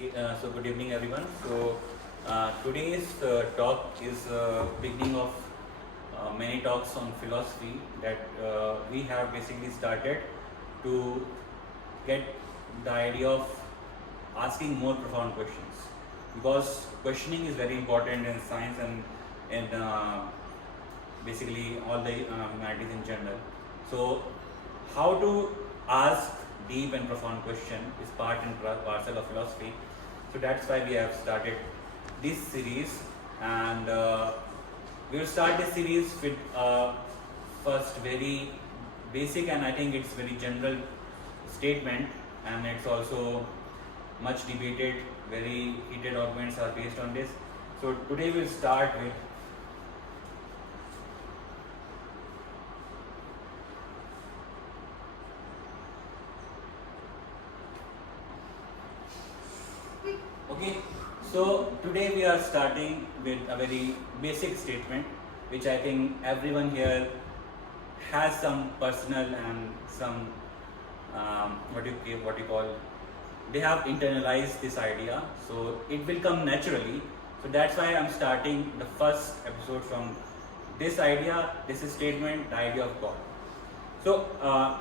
So good evening, everyone. So today's talk is beginning of many talks on philosophy that we have basically started to get the idea of asking more profound questions, because questioning is very important in science and in basically all the humanities in general. So how to ask deep and profound question is part and parcel of philosophy. So that's why we have started this series, and we will start this series with first very basic, and I think it's very general statement, and it's also much debated. Very heated arguments are based on this. So today we'll start with okay. So today we are starting with a very basic statement, which I think everyone here has some personal and some what you call, they have internalized this idea, so it will come naturally. So that's why I'm starting the first episode from this idea, this is statement, the idea of God. So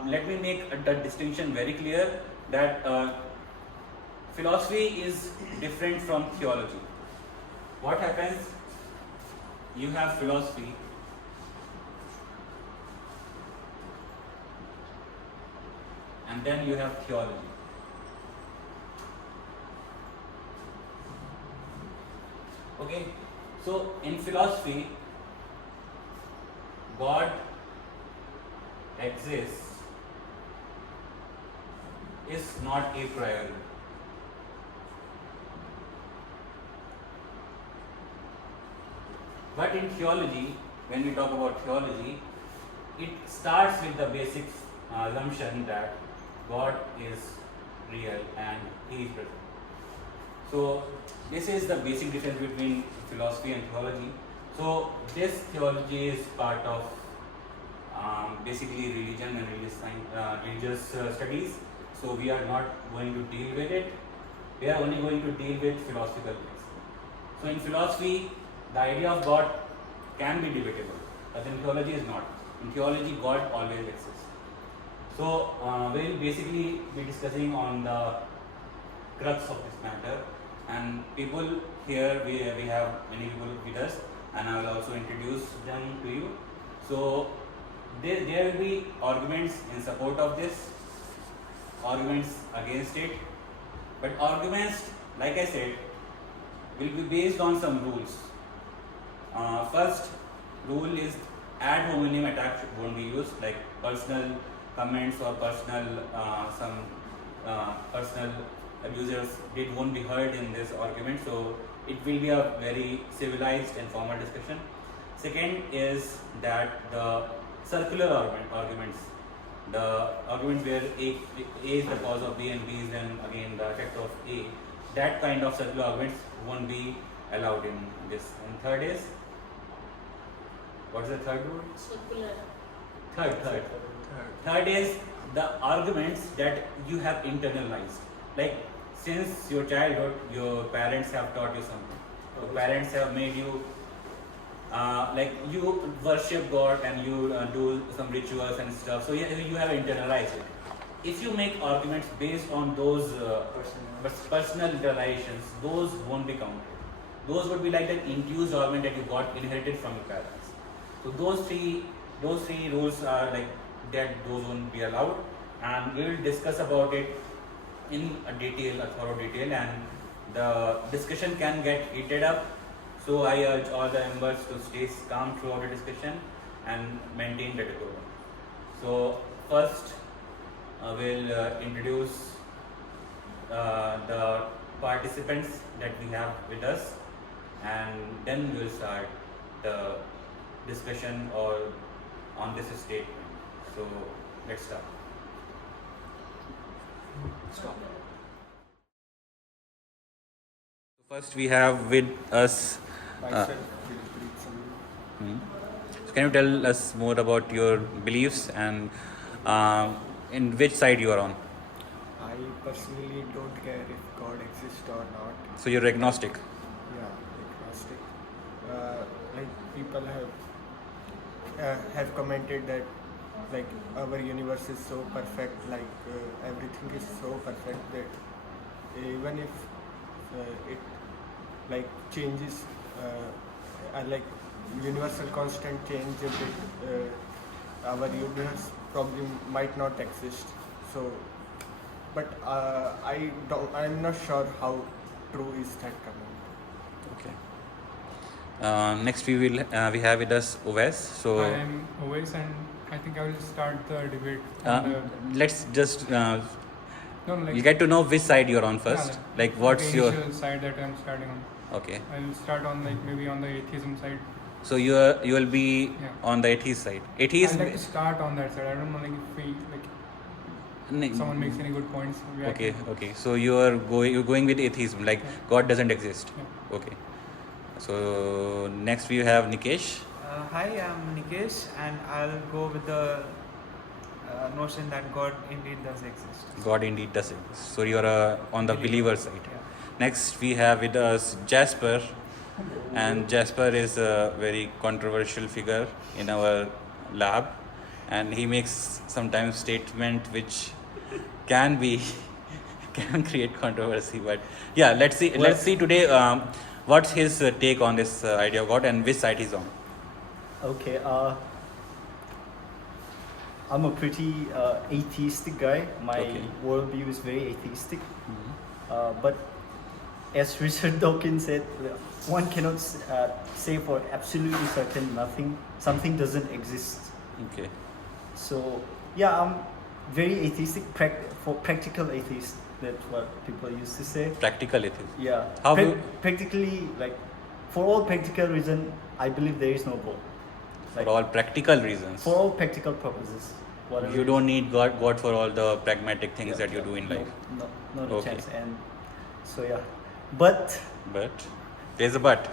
let me make the distinction very clear that philosophy is different from theology. What happens? You have philosophy, and then you have theology. Okay, so in philosophy, God exists is not a priori. But in theology, when we talk about theology, it starts with the basic assumption that God is real and He is present. So this is the basic difference between philosophy and theology. So this theology is part of basically religion and religious studies. So we are not going to deal with it. We are only going to deal with philosophical things. So in philosophy, the idea of God can be debatable, but in theology is not. In theology, God always exists. So we will basically be discussing on the crux of this matter, and people here, we have many people with us, and I will also introduce them to you. So there will be arguments in support of this, arguments against it, but arguments, like I said, will be based on some rules. First rule is ad hominem attack won't be used, like personal comments or personal personal abusers won't be heard in this argument. So it will be a very civilized and formal discussion. Second is that the circular arguments, the arguments where A is the cause of B and B is then again the effect of A, that kind of circular arguments won't be allowed in this. And third is, what is the third rule? Circular. Third is the arguments that you have internalized. Like since your childhood, your parents have taught you something. Your parents have made you like you worship God and you do some rituals and stuff. So you have internalized it. If you make arguments based on those personal interactions, those won't be counted. Those would be like an induced argument that you got inherited from your parents. So those three rules are like that; those won't be allowed, and we will discuss about it in a thorough detail, and the discussion can get heated up. So I urge all the members to stay calm throughout the discussion and maintain the decorum. So first, we'll introduce the participants that we have with us, and then we'll start the discussion or on this statement. So let's start. First, we have with us. Myself, So can you tell us more about your beliefs and in which side you are on? I personally don't care if God exists or not. So you're agnostic. Yeah, agnostic. Like people have commented that like our universe is so perfect, like everything is so perfect that even if it like changes, like universal constant change a bit, our universe probably might not exist. So, but I'm not sure how true is that comment. Okay. Next we have with us Uwais. So I am Uwais, and I think I will start the debate. let's just No, like you get to know which side you're on first. yeah, like what's the your initial side that I'm starting on. okay. I'll start on like maybe on the atheism side. So you will be Yeah. on the atheist side. I'd Atheist. like to start on that side. I don't know like if we like someone makes any good points. maybe I Okay, can- okay. So you're going with atheism, like Yeah. God doesn't exist. Yeah. Okay. So next we have Nikesh. Hi, I'm Nikesh, and I'll go with the notion that God indeed does exist. God indeed does exist. So you're on the believer side. Yeah. Next we have with us Jasper, and Jasper is a very controversial figure in our lab, and he makes sometimes statement which can be can create controversy. But yeah, let's see today what's his take on this idea of God and which side he's on. Okay, I'm a pretty atheistic guy. My Okay. worldview is very atheistic. But as Richard Dawkins said, one cannot say for absolutely certain something doesn't exist. Okay. So yeah, I'm very atheistic, for practical atheist. That's what people used to say. Practical atheism. Yeah. How you- practically, like, for all practical reason, I believe there is no God. For all practical reasons. For all practical purposes. Whatever You it don't is. need God for all the pragmatic things Yeah, that you do in life. No, not a Okay. chance. And so yeah, but But there's a but.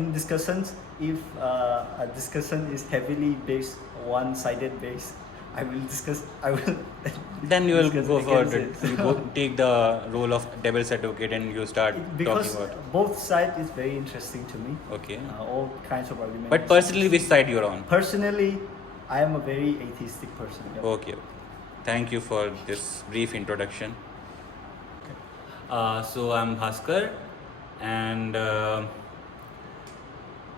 in discussions, if a discussion is heavily based, one-sided based, I will. Then you will discuss go for against it. you go take the role of devil's advocate and you start Because talking about. both sides is very interesting to me. Okay. All kinds of arguments. But personally, which side you're on? Personally, I am a very atheistic person. Yeah. Okay. Thank you for this brief introduction. So I'm Bhaskar, and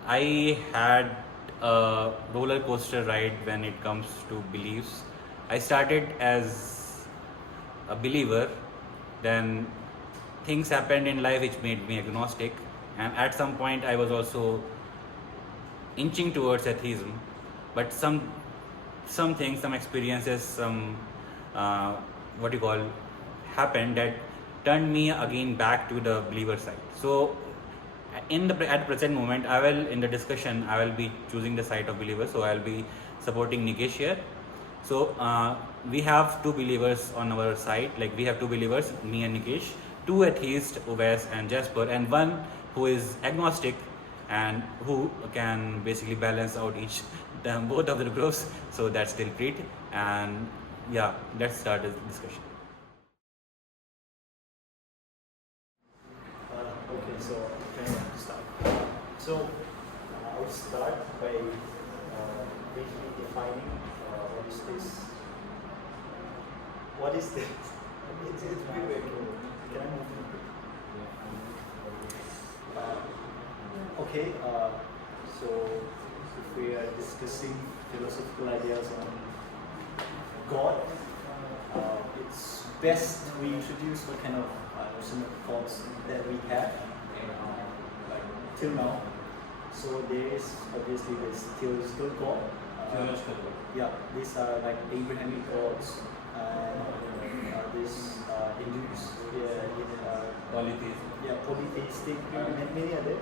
I had a roller coaster ride when it comes to beliefs. I started as a believer, then things happened in life which made me agnostic, and at some point I was also inching towards atheism, but some things, some experiences, some what you call happened that turned me again back to the believer side. So at the present moment, in the discussion I will be choosing the side of believer. So I'll be supporting Nikesh here. So we have two believers on our side. Like we have two believers, me and Nikesh, two atheists, Uwais and Jasper, and one who is agnostic and who can basically balance out both of the groups. So that's still great. And yeah, let's start the discussion. Okay, so can I start? So I will start by briefly defining what is this. What is this? It's very cool. Can I move on? Okay, so if we are discussing philosophical ideas on God, it's best we introduce what kind of personal thoughts that we have till now. So there is obviously this theological God. Yeah, these are like Abrahamic gods, and this Hindus, Polytheism. yeah, polytheistic, many other,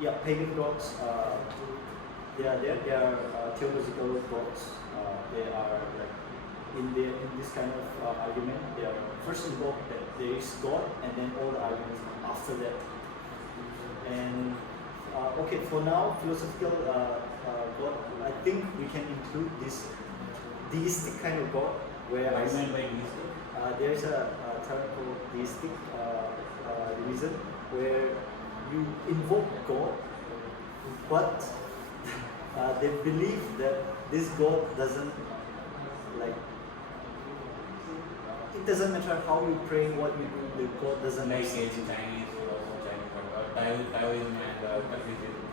yeah, pagan gods. They are there. They are theological gods. They are like in this kind of argument. They are first involved that there is God, and then all the arguments after that. And okay, for now, philosophical God, I think we can include this deistic kind of God, where What do you mean by deistic? there's a term called deistic religion where you invoke God, but they believe that this God doesn't like. It doesn't matter how you pray, what you do, the God doesn't Like accept in you. Chinese, Taoism and Confucianism.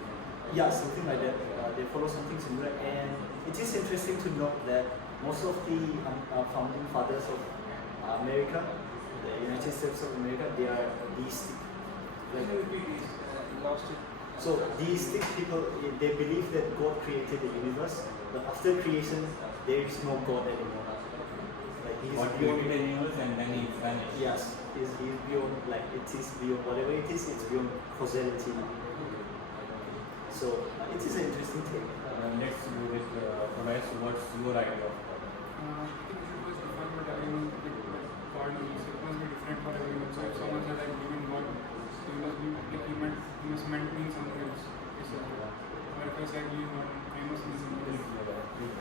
Yeah, something like that. They follow something similar, and it is interesting to note that most of the founding fathers of America, the United States of America, they are deistic. Lost it. So deistic people, they believe that God created the universe, but after creation, there is no God anymore. Like he is God beyond. created the universe and then he vanished. Yes, he is beyond. Like it is beyond whatever it is. It's beyond causality. So it is an interesting thing. Let's go with Tobias. What's your idea of God? I think it was different for everyone. God means it must be different for everyone. So if someone says like believe in God, so you must be like he must mean something else. Basically. Or if I say believe in God, I must mean something else.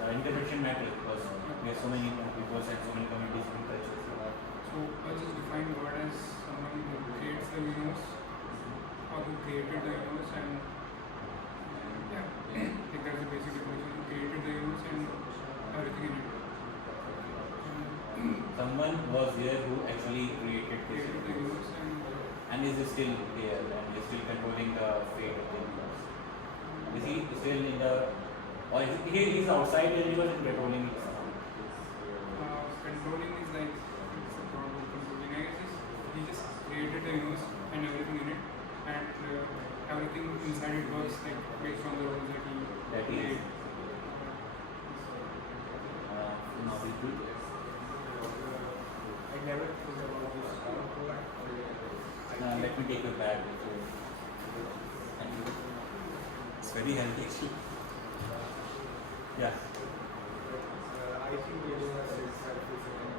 Interpretation matters because there are so many people and so many communities and cultures. So I just define God as someone who creates the universe, or who created the universe, and yeah, like that's the basic definition. Who created the universe and everything in it. Someone was here who actually created this Created the universe and is still here and is still controlling the fate of the universe. Is he still in the, or he is outside the universe and controlling it? controlling is like it's a problem controlling. I guess he just created the universe and everything in it, and everything inside it works like based on the rules that he is. made. Now we do. I never think about this. Let me take a bag. Thank you. It's very healthy actually. Yeah. I think universe is self-sufficient.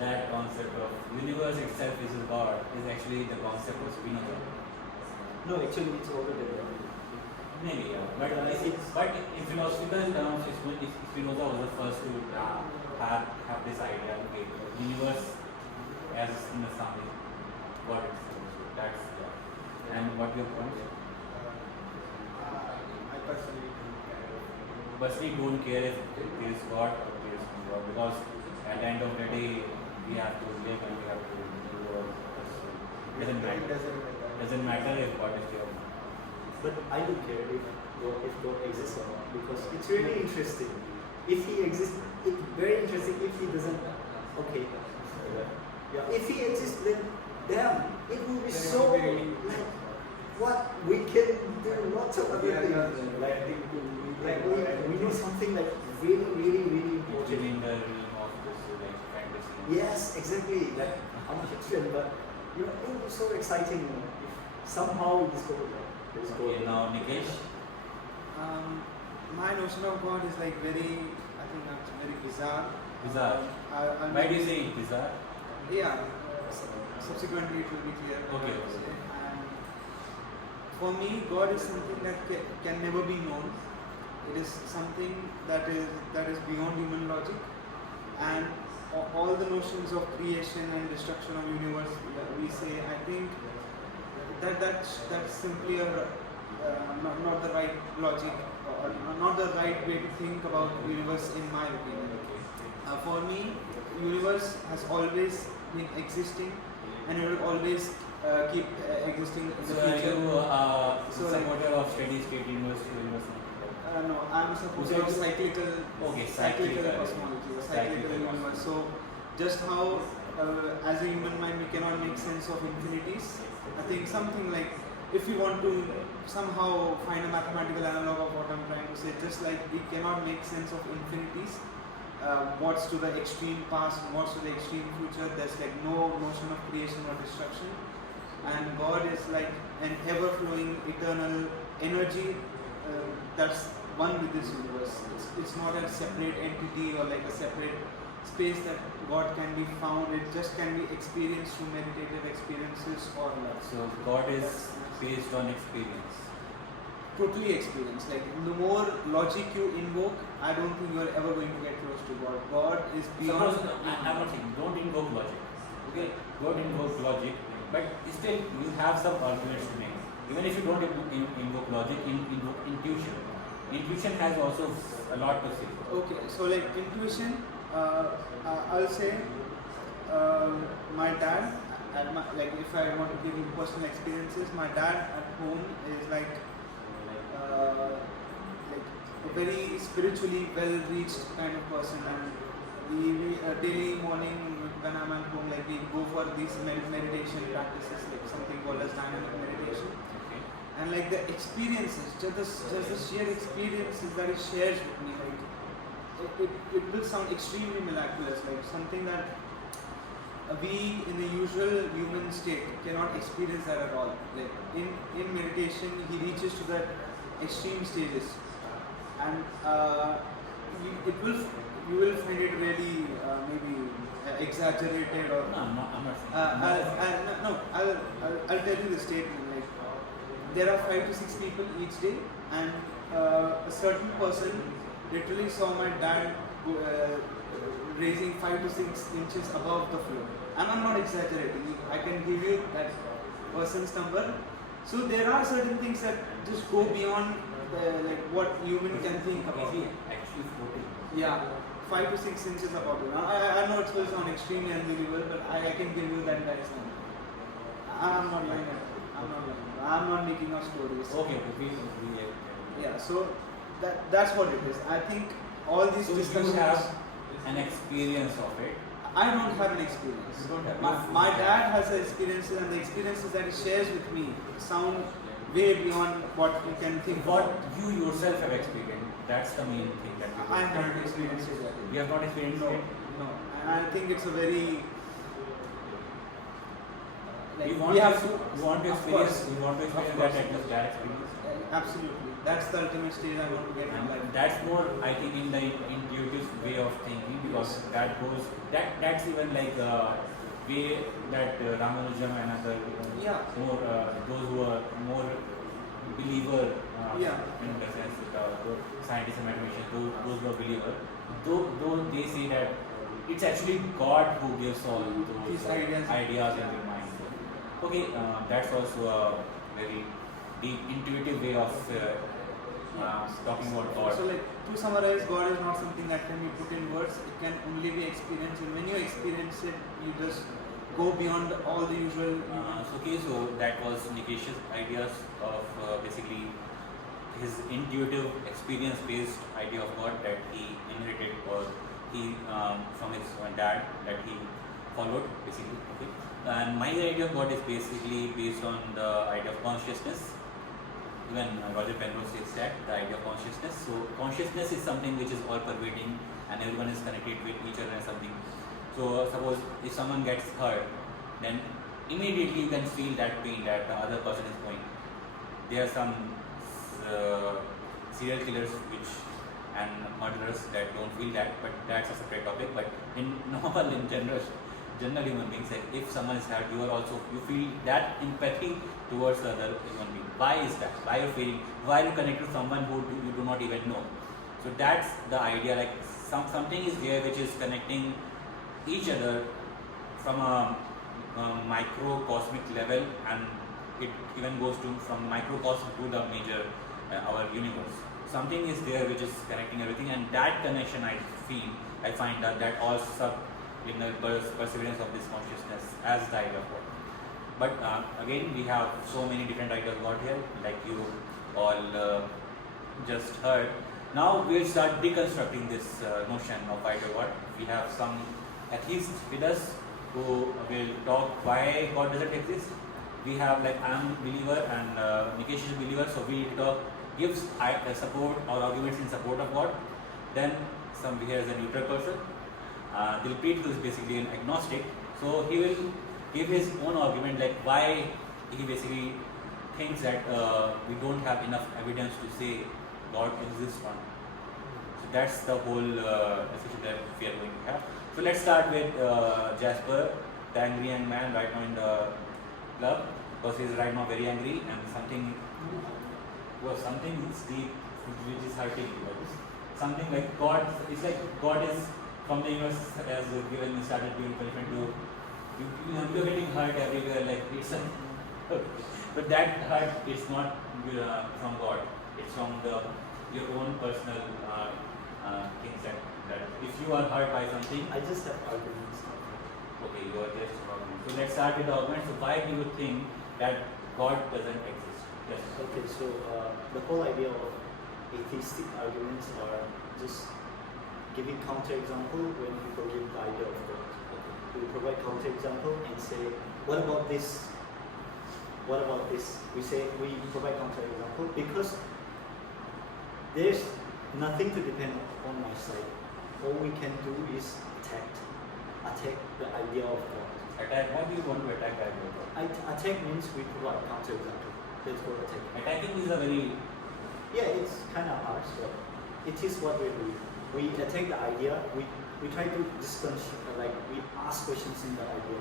That concept of universe itself is a God is actually the concept of Spinoza. No, actually, it's older than that. Maybe, yeah. But in philosophical terms, Spinoza was the first to have this idea. Okay, the universe as in the sum is God itself. That's yeah. And what your point? I personally think Personally, don't care if there is God or there is no God because at the end of the day, we have to live and we have to do our best. It doesn't it matter. Doesn't matter if God is there. But I don't care if God exists or not because it's really interesting. If he exists, it's very interesting. If he doesn't, okay. Yeah. If he exists, then damn, it will be so like what we can do lots of other things. Like we do something like really Actually, important. in the realm of this like fantasy. Yes, exactly. Like I'm a fiction, but you know, it will be so exciting. You know, if somehow we discover that. Let's go. Okay, now Nikesh. My notion of God is like very, I think that's very bizarre. Bizarre. Why do you say it bizarre? Yeah, subsequently it will be clear. what Okay. I would say. And for me, God is something that can never be known. It is something that is beyond human logic, and all the notions of creation and destruction of universe we say. I think that's simply not the right logic or not the right way to think about universe in my opinion. For me, universe has always been existing, and it will always keep existing in the So are future. you So, supporter of steady state universe? No, I'm a supporter of cyclical Cyclical. cosmology, or cyclical Cyclical universe. So, just how as a human mind we cannot make sense of infinities, I think something like if we want to somehow find a mathematical analog of what I'm trying to say, just like we cannot make sense of infinities, what's to the extreme past, what's to the extreme future, there's like no notion of creation or destruction. And God is like an ever-flowing eternal energy that's one with this universe. It's not a separate entity or like a separate space that God can be found. It just can be experienced through meditative experiences or love. So God is based on experience. totally experience. Like the more logic you invoke, I don't think you are ever going to get close to God. God is beyond. Suppose, I'm not saying don't invoke logic. Okay, don't invoke logic, but still you have some arguments to make. Even if you don't invoke logic, invoke intuition. Intuition has also a lot to say. Okay, so like intuition, I'll say my dad, like if I want to give you personal experiences, my dad at home is like a very spiritually well-reached kind of person, and we daily morning when I'm at home, like we go for these meditation practices, like something called as dynamic meditation. Okay. And like the experiences, just the sheer experiences that he shares with me, like it will sound extremely miraculous, like something that we in the usual human state cannot experience that at all. Like in meditation, he reaches to that extreme stages, and you will find it really maybe exaggerated or. No, I'm not saying. I'll tell you the statement. Like there are 5 to 6 people each day, and a certain person literally saw my dad raising 5 to 6 inches above the floor. And I'm not exaggerating. I can give you that person's number. So there are certain things that just go beyond like what human can think about. Is he actually floating? Yeah, 5 to 6 inches above it. I know it will sound extremely unbelievable, but I can give you that guy's number. I'm not lying. I'm not making up stories. Okay, Yeah, so that's what it is. I think all these so discussions. you have an experience of it. I don't have an experience. You don't have My dad has the experiences, and the experiences that he shares with me sound way beyond what you can think. What about. you yourself have experienced, that's the main thing that we I haven't experienced it. You have not experienced No, it? no. And I think it's a very. Like You want we to have to. experience Of that course. at least that experience. Absolutely. That's the ultimate stage I want to get in And life. that's more, I think, in the intuitive way of thinking, because that goes, that's even like way that Ramanujam and other Yeah. more those who are more believer Yeah. in the sense the scientists and mathematicians, those who are believer, though they say that it's actually God who gives all those These ideas. in their mind. Okay, that's also a very deep intuitive way of talking about God. So, like, to summarize, God is not something that can be put in words. It can only be experienced, and when you experience it, you just go beyond all the usual. So that was Nikesh's ideas of basically his intuitive experience-based idea of God that he inherited, or he from his dad, that he followed basically. Okay, and my idea of God is basically based on the idea of consciousness. Even Roger Penrose says that, the idea of consciousness. So consciousness is something which is all pervading, and everyone is connected with each other and something. So suppose if someone gets hurt, then immediately you can feel that pain that the other person is going. There are some serial killers and murderers that don't feel that, but that's a separate topic. But in general human beings, like if someone is hurt, you feel that empathy towards the other human being. Why is that? Why you feeling? Why you connect to someone who you do not even know? So that's the idea. Like something is there which is connecting each other from a microcosmic level, and it even goes to from microcosm to the major our universe. Something is there which is connecting everything, and that connection I find that all in the perseverance of this consciousness as the idea of God. But again, we have so many different ideas of God here, like you all just heard. Now we'll start deconstructing this notion of idea of God. We have some atheists with us who will talk why God doesn't exist. We have, like, I'm a believer and Nikesh is a believer, so we talk, gives support or arguments in support of God. Then here is a neutral person. Dilpreet, who is basically an agnostic, so he will give his own argument, like why he basically thinks that we don't have enough evidence to say God exists one. So that's the whole discussion that we are going to have. So let's start with Jasper, the angry young man right now in the club, because he is right now very angry and something was something is deep which is hurting you. But something like God, it's like God is from the universe has given started giving punishment to you're getting hurt everywhere. Like it's a, but that hurt is not from God. It's from your own personal things that if you are hurt by something. I just have arguments. Okay, you are just wrong. So let's start with the argument. So why do you think that God doesn't exist? Yes. Okay, so the whole idea of atheistic arguments are just giving counterexample when people give the idea of God. We provide counterexample and say, what about this? What about this? We provide counterexample because there's nothing to depend on my side. All we can do is attack the idea of God. Attack. What do you want to attack that with? Attack means we provide counterexample. That's what attack. Attacking is a very Yeah, it's kind of harsh, but it is what we do. We attack the idea. We try to we ask questions in the idea.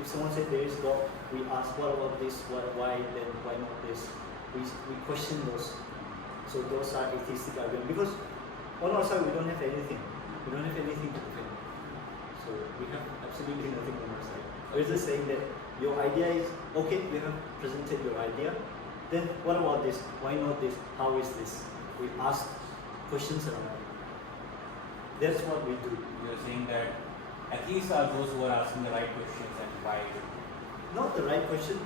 If someone said there is God, we ask what about this? Why then? Why not this? We question those. So those are atheistic arguments because on our side we don't have anything. We don't have anything to defend. So we have absolutely nothing on our side. We're just saying that your idea is okay. We have presented your idea. Then what about this? Why not this? How is this? We ask questions around it. That's what we do. you're saying that atheists are those who are asking the right questions and why. Not the right questions.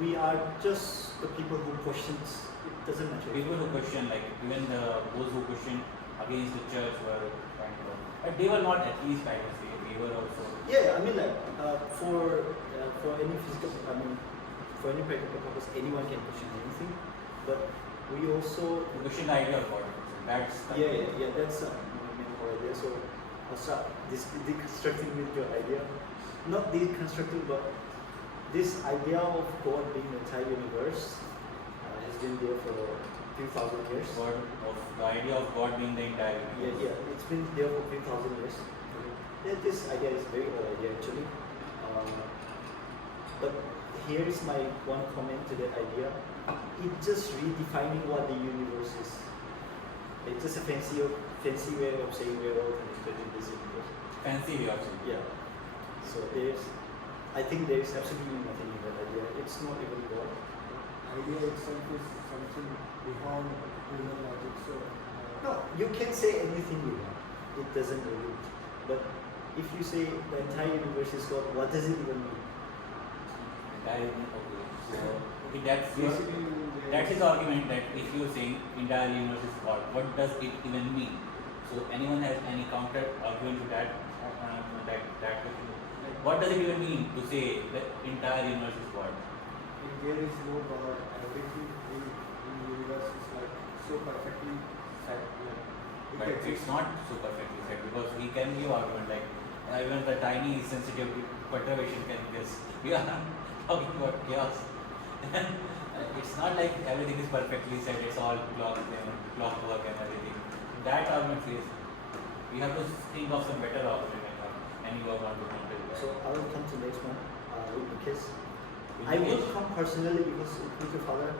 We are just the people who questions. It doesn't matter. People who question, like even those who question against the church were kind of, but they were not atheists, I would say. They were also. Yeah, I mean for any physical, for any practical purpose, anyone can question anything. But we also To question the idea of God. That's the that's my main whole idea. So I'll start deconstructing with your idea. Not deconstructing, but this idea of God being the entire universe has been there for a few thousand years. the idea of God being the entire universe. Yeah, it's been there for a few thousand years. This idea is very old idea actually. But here is my one comment to that idea. It's just redefining what the universe is. It's just a fancy way of saying we're all connected in this universe. Fancy way of saying. Yeah. So I think there is absolutely nothing in that idea. It's not even God. Idea itself is something beyond human logic. So No, you can say anything you want. It doesn't really. But if you say the entire universe is God, what does it even mean? Entire universe. Okay. So okay, that's his argument that if you're saying entire universe is God, what does it even mean? So anyone has any counter argument to that question? What does it even mean to say the entire universe is God? if there is no God, everything in universe is like so perfectly set. But it's not so perfectly said because he can give argument like even the tiny sensitive perturbation can guess. We are talking about chaos. It's not like everything is perfectly set, it's all clockwork and everything. That argument says we have to think of some better argument and you are going to counter that. So I will come to next one because I will come personally because with your father.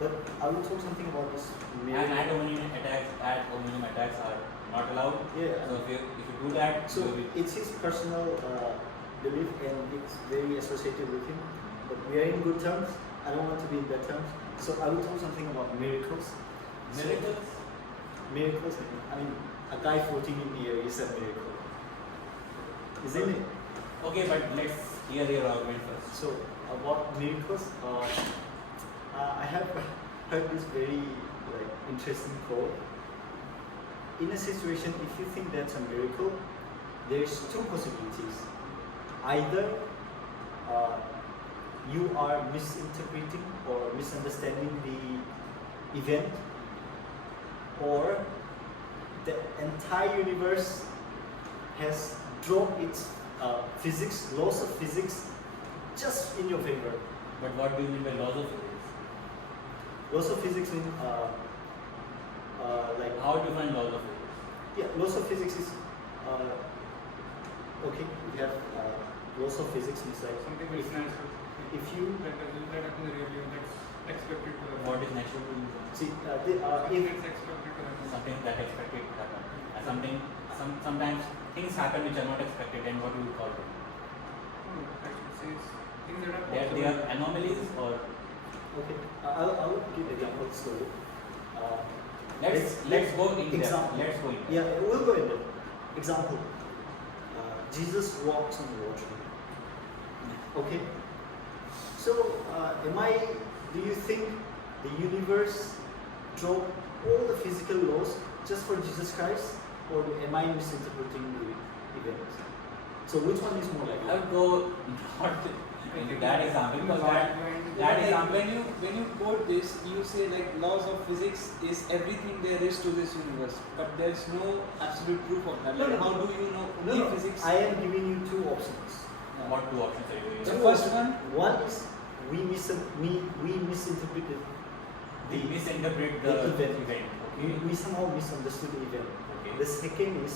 But I will talk something about this. And ad hominem attacks are not allowed. Yeah. So if you do that, So you will be it's his personal belief and it's very associated with him. But we are in good terms. I don't want to be in bad terms. So I will talk something about miracles. miracles. Miracles. I mean, a guy floating in the air is a miracle, isn't it? Okay, but let's hear your argument first. So about miracles, I have heard this very interesting quote. In a situation, if you think that's a miracle, there's two possibilities. Either you are misinterpreting or misunderstanding the event, or the entire universe has dropped its laws of physics, just in your favor. But what do you mean by laws of physics? Laws of physics mean How do you find laws of physics? yeah, laws of physics is okay. We have laws of physics means like Something which is natural. if you That happens in real life. expected to happen. What is natural to you? See, Something if that's expected to happen. Something that expected to happen. Sometimes things happen which are not expected, and what do you call them? I should say things that are They possible. are anomalies, or okay, I'll give example slowly. let's go in depth. Example. Let's go in depth. Yeah, we'll go in there. Example. Jesus walks on water. Okay. So, do you think the universe dropped all the physical laws just for Jesus Christ, or am I misinterpreting the event? So, which one is more I likely? would go not into that example, because that Like, example. when you quote this, you say like laws of physics is everything there is to this universe, but there's no absolute proof of that. No, Like, no, how no. do you know No, only no, physics? I am giving you two options. What two options are you The giving? first one, One is we misinterpreted We misinterpret the the event. event. We somehow misunderstood the event. Okay. The second is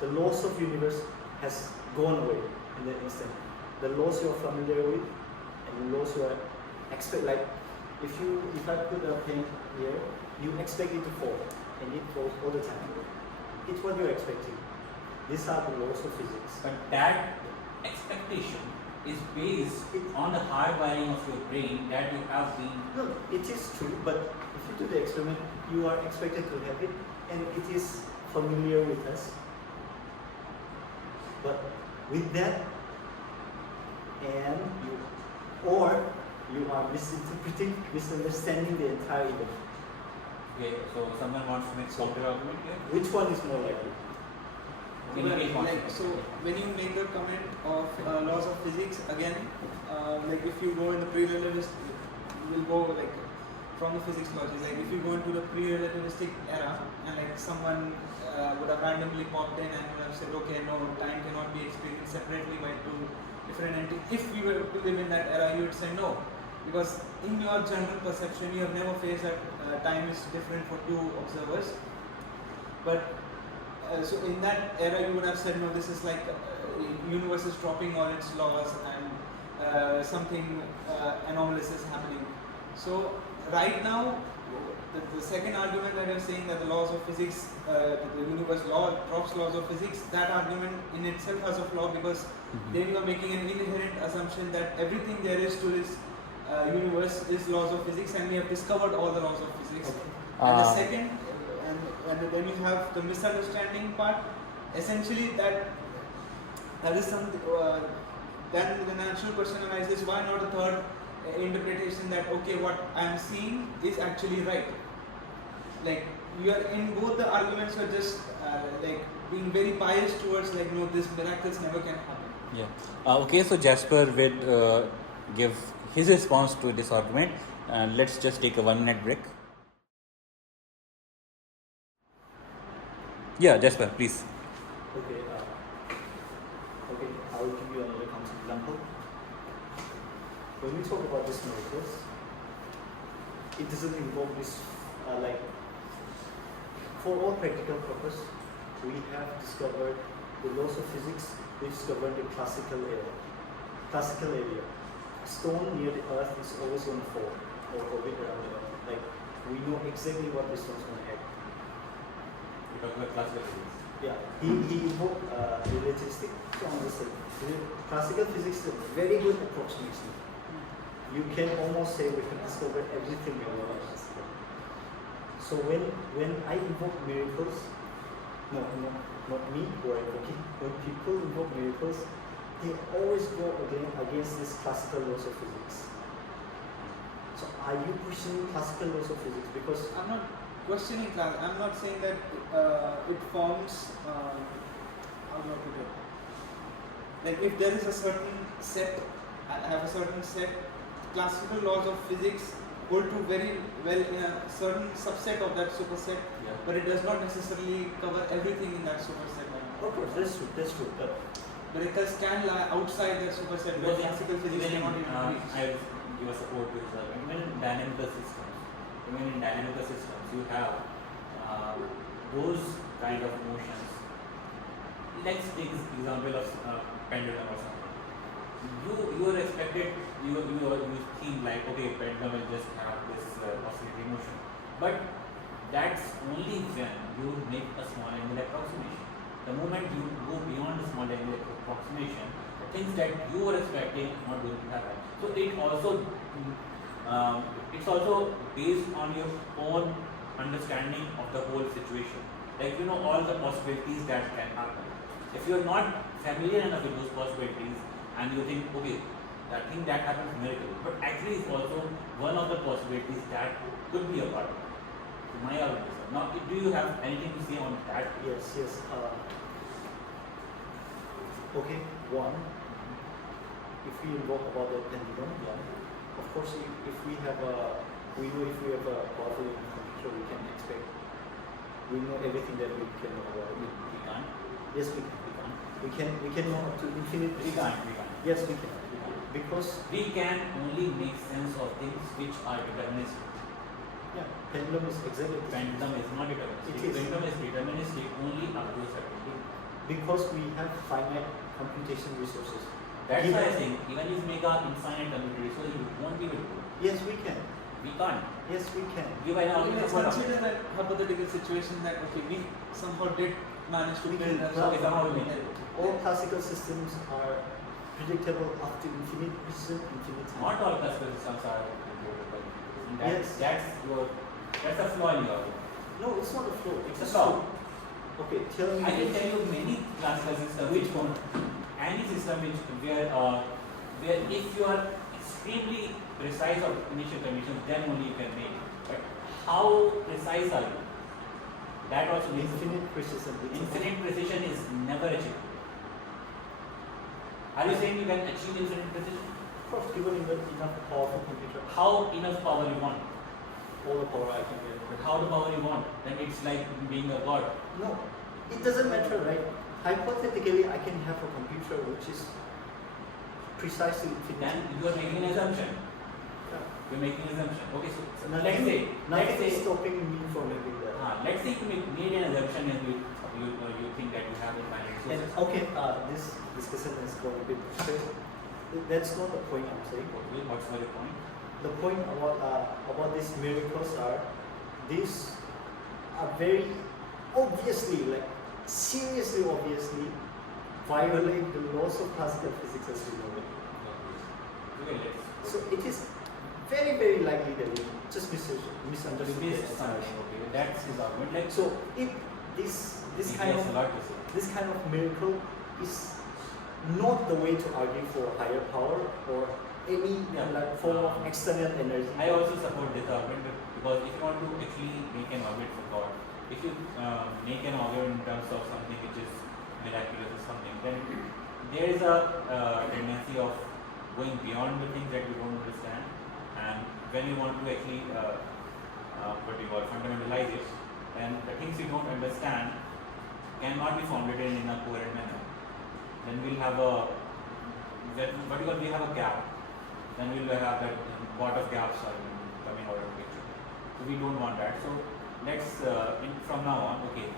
the laws of universe has gone away in that instant. The laws you are familiar with and the laws you are expect, like if I put a pen here, you expect it to fall and it falls all the time. It's what you're expecting. These are the laws of physics. But that expectation is based on the hardwiring of your brain that you have been. No, it is true, but if you do the experiment, you are expected to have it, and it is familiar with us. But with that, and you are misunderstanding the entire event. Okay, so someone wants to make counter argument here. Which one is more likely? Can you make like, one? so when you make the comment of laws of physics again, like if you go in the pre-relativistic, you will go like from the physics logic. Like if you go into the pre-relativistic era, and like someone would have randomly popped in and would have said, okay, no, time cannot be experienced separately by two different entities. If you were to live in that era, you would say no, because in your general perception, you have never faced that time is different for two observers. But so in that era, you would have said, no, this is like universe is dropping all its laws and something anomalous is happening. So right now, the second argument that I'm saying that the laws of physics, the universe law drops laws of physics, that argument in itself has a flaw, because then you are making an inherent assumption that everything there is to this universe is laws of physics, and we have discovered all the laws of physics. And the second, and then you have the misunderstanding part. Essentially, that is something. Then the natural question arises: why not a third interpretation that okay, what I'm seeing is actually right? Like you are in both the arguments, are just like being very biased towards like no, this miracles never can happen. Yeah. Okay, so Jasper will give his response to this argument. Let's just take a 1 minute break. Yeah, Jasper, please. Okay, I will give you another counter example. When we talk about these miracles, it doesn't involve this, like, for all practical purpose, we have discovered the laws of physics, we discovered the classical era. Classical area. A stone near the earth is always going to fall or orbit around the earth. Like, we know exactly what the stone's going to act. We're talking about classical physics. Yeah, he invoked relativistic concept. Classical physics is a very good approximation. You can almost say we have discovered everything in our lives. So when I invoke miracles, not me who are invoking, when people invoke miracles, they always go against this classical laws of physics. So are you questioning classical laws of physics? Because I'm not questioning class. I'm not saying that it forms. How do I put it? Like if there is a certain set, I have a certain set. Classical laws of physics hold to very well in a certain subset of that superset, Yeah. but it does not necessarily cover everything in that superset. of course, that's true. But Miracles can lie outside that superset where Because classical physics even in, cannot even reach. I will give a support to this argument. Even in dynamical systems, you have those kind of motions. Let's take this example of pendulum or something. you are expected, you think like, okay, pendulum will just have this oscillatory motion, but that's only when you make a small angular approximation. The moment you go beyond the small angular approximation, the things that you were expecting are not going to happen. So it's also based on your own understanding of the whole situation. Like, you know, all the possibilities that can happen. If you're not familiar enough with those possibilities and you think, okay, that thing that happens is miracle, but actually it's also one of the possibilities that could be a part of it. To my argument. Now, do you have anything to say on that? Yes, yes. Okay, one, if we invoke about the pendulum, of course, if we have a, we know if we have a powerful computer, we can expect, we know everything that we can know about it. We can't. Yes, we can. We can know up to infinite. We can't. Yes, we can. Because we can only make sense of things which are deterministic. yeah, pendulum is exactly Pendulum is not deterministic. It is. Pendulum is deterministic only up to a certain point. because we have finite computation resources. That's Given- why I think even if you make an infinite computer resource, you won't be able to do it. Yes, we can. We can't. Yes, we can. Give an Okay, let's example. consider that hypothetical situation that okay, we somehow did manage to We build can- a okay, somehow we made Yeah. All classical systems are predictable up to infinite precision, infinite time. Not all classical systems are predictable. Yes. That's a flaw in your argument. No, it's not a flow. It's a flaw. true. Okay, tell me. I can tell you many classical systems Which which one? any system where if you are extremely precise of initial conditions, then only you can make it. But how precise are you? That also means Infinite precision. It's infinite precision is never achieved. Are you saying you can achieve infinite precision? Of course, given enough powerful computer, How enough power you want? all the power I can get. But how the power you want? Then it's like being a god. No, it doesn't matter, right? Hypothetically, I can have a computer which is precisely infinite. Then you are making an assumption. Yeah. You're making an assumption. Okay, so Nothing, let's nothing is say, stopping me from having that. let's say you made an assumption and you think that you have infinite And resources. okay, this discussion is going a bit straight. That's not the point I'm saying. Okay, what's the point? The point about these miracles are these are very obviously, like seriously obviously, violate the laws of classical physics as we know it. Okay, let's. So it is very, very likely that we just misunderstood You missed the something. entire- Okay, that's his argument. Like So if this he kind has a of lot to say. this kind of miracle is not the way to argue for higher power or any Yeah. like form of external energy. I also support this argument because if you want to actually make an argument for God, if you make an argument in terms of something which is miraculous or something, then there is a tendency of going beyond the things that you don't understand, and when you want to actually fundamentalize it, and the things you don't understand cannot be formulated in a coherent manner. Then we'll have we have a gap. Then we'll have that lot of gaps are coming out of the picture. So we don't want that. So let's from now on, okay.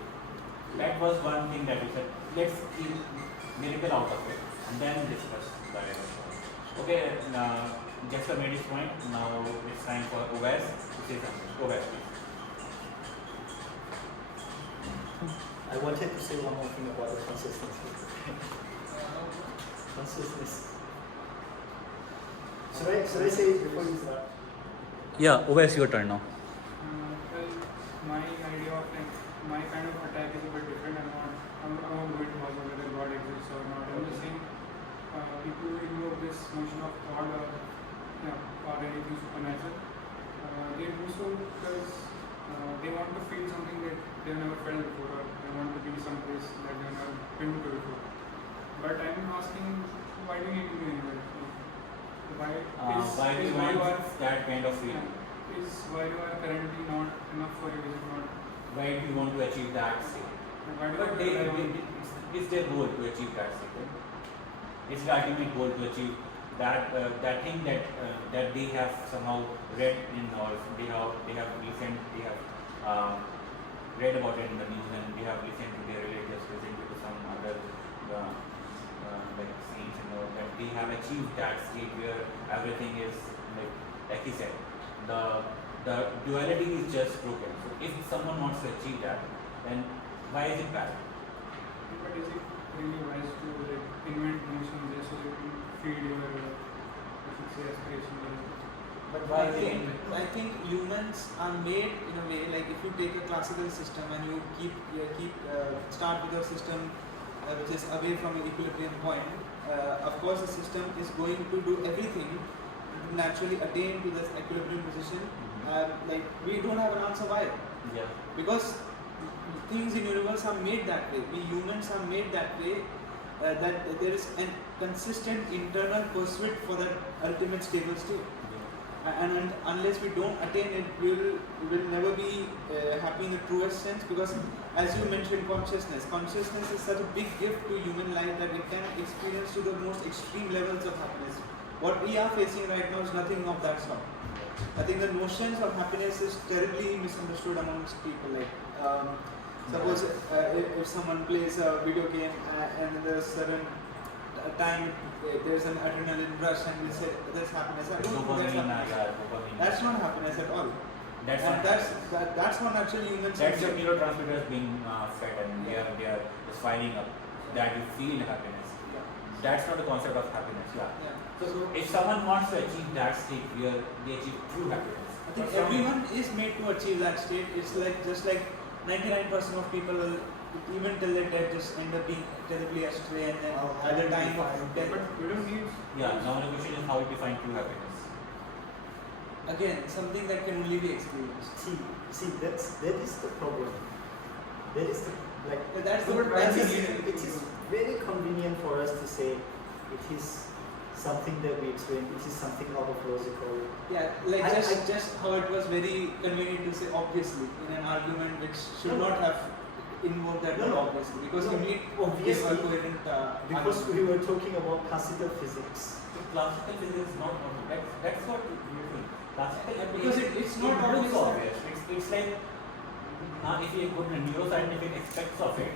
That was one thing that we said. Let's keep miracle out of it and then discuss the other. Okay, Jasper made his point. Now it's time for OS to say something. OS, please. I wanted to say one more thing about the consistency. Consistency. Should I say it before you start? Yeah, OS, your turn now. Well, my idea of like my kind of attack is a bit different. I'm not going to bother whether God exists or not. I'm just saying people who ignore this notion of God or anything supernatural, they do so because they want to feel something that they've never felt before, or they want to be someplace that they've never been to before. But I'm asking, why do you need to be anywhere? Why Why do you want that kind of feeling? Is why you are currently not enough for you? Is it not? Why do you want to achieve that state? Why do But it's their goal to achieve that state. It's the ultimate goal to achieve that that thing that they have somehow read in, or they have read about it in the news, and they have listened to their relatives, listened to some other like saints, that they have achieved that state where everything is like he said, the duality is just broken. So if someone wants to achieve that, then why is it bad? But is it really wise to like invent notions just so that you feed your, I should say, aspirations? But I think humans are made in a way like if you take a classical system and you start with a system which is away from an equilibrium point, of course the system is going to do everything to naturally attain to this equilibrium position. Like we don't have an answer why. Yeah. Because things in universe are made that way. We humans are made that way. That there is a consistent internal pursuit for that ultimate stable state. And unless we don't attain it, we will never be happy in the truest sense, because as you mentioned, consciousness is such a big gift to human life that it can experience to the most extreme levels of happiness. What we are facing right now is nothing of that sort. I think the notions of happiness is terribly misunderstood amongst people. Like suppose if someone plays a video game and there's a certain time there's an adrenaline rush and we say that's happiness. I don't think that's happiness. That's not happiness at all. That's not actually human. That's your neurotransmitters being fed and they are just firing up that you feel happiness. Yeah. That's not the concept of happiness. Yeah. Yeah. So if someone wants to achieve that state where they achieve true happiness, I think everyone is made to achieve that state. It's like just like 99% of people will, even till their death, just end up being terribly astray, and then at the time of death. But we don't need. yeah. Now the question is how to define true happiness. Again, something that can only be experienced. See, that is the problem. That is the That's the it is very convenient for us to say it is something that we experience. It is something out of logical. Yeah, like just how it was very convenient to say obviously in an argument which should not have involved that word obviously, because you need obviously a coherent because argument. we were talking about classical physics. So classical physics is not normal. That's what you think. Classical Because it's not it always looks obvious. It's like if you put the neuroscientific aspects of it,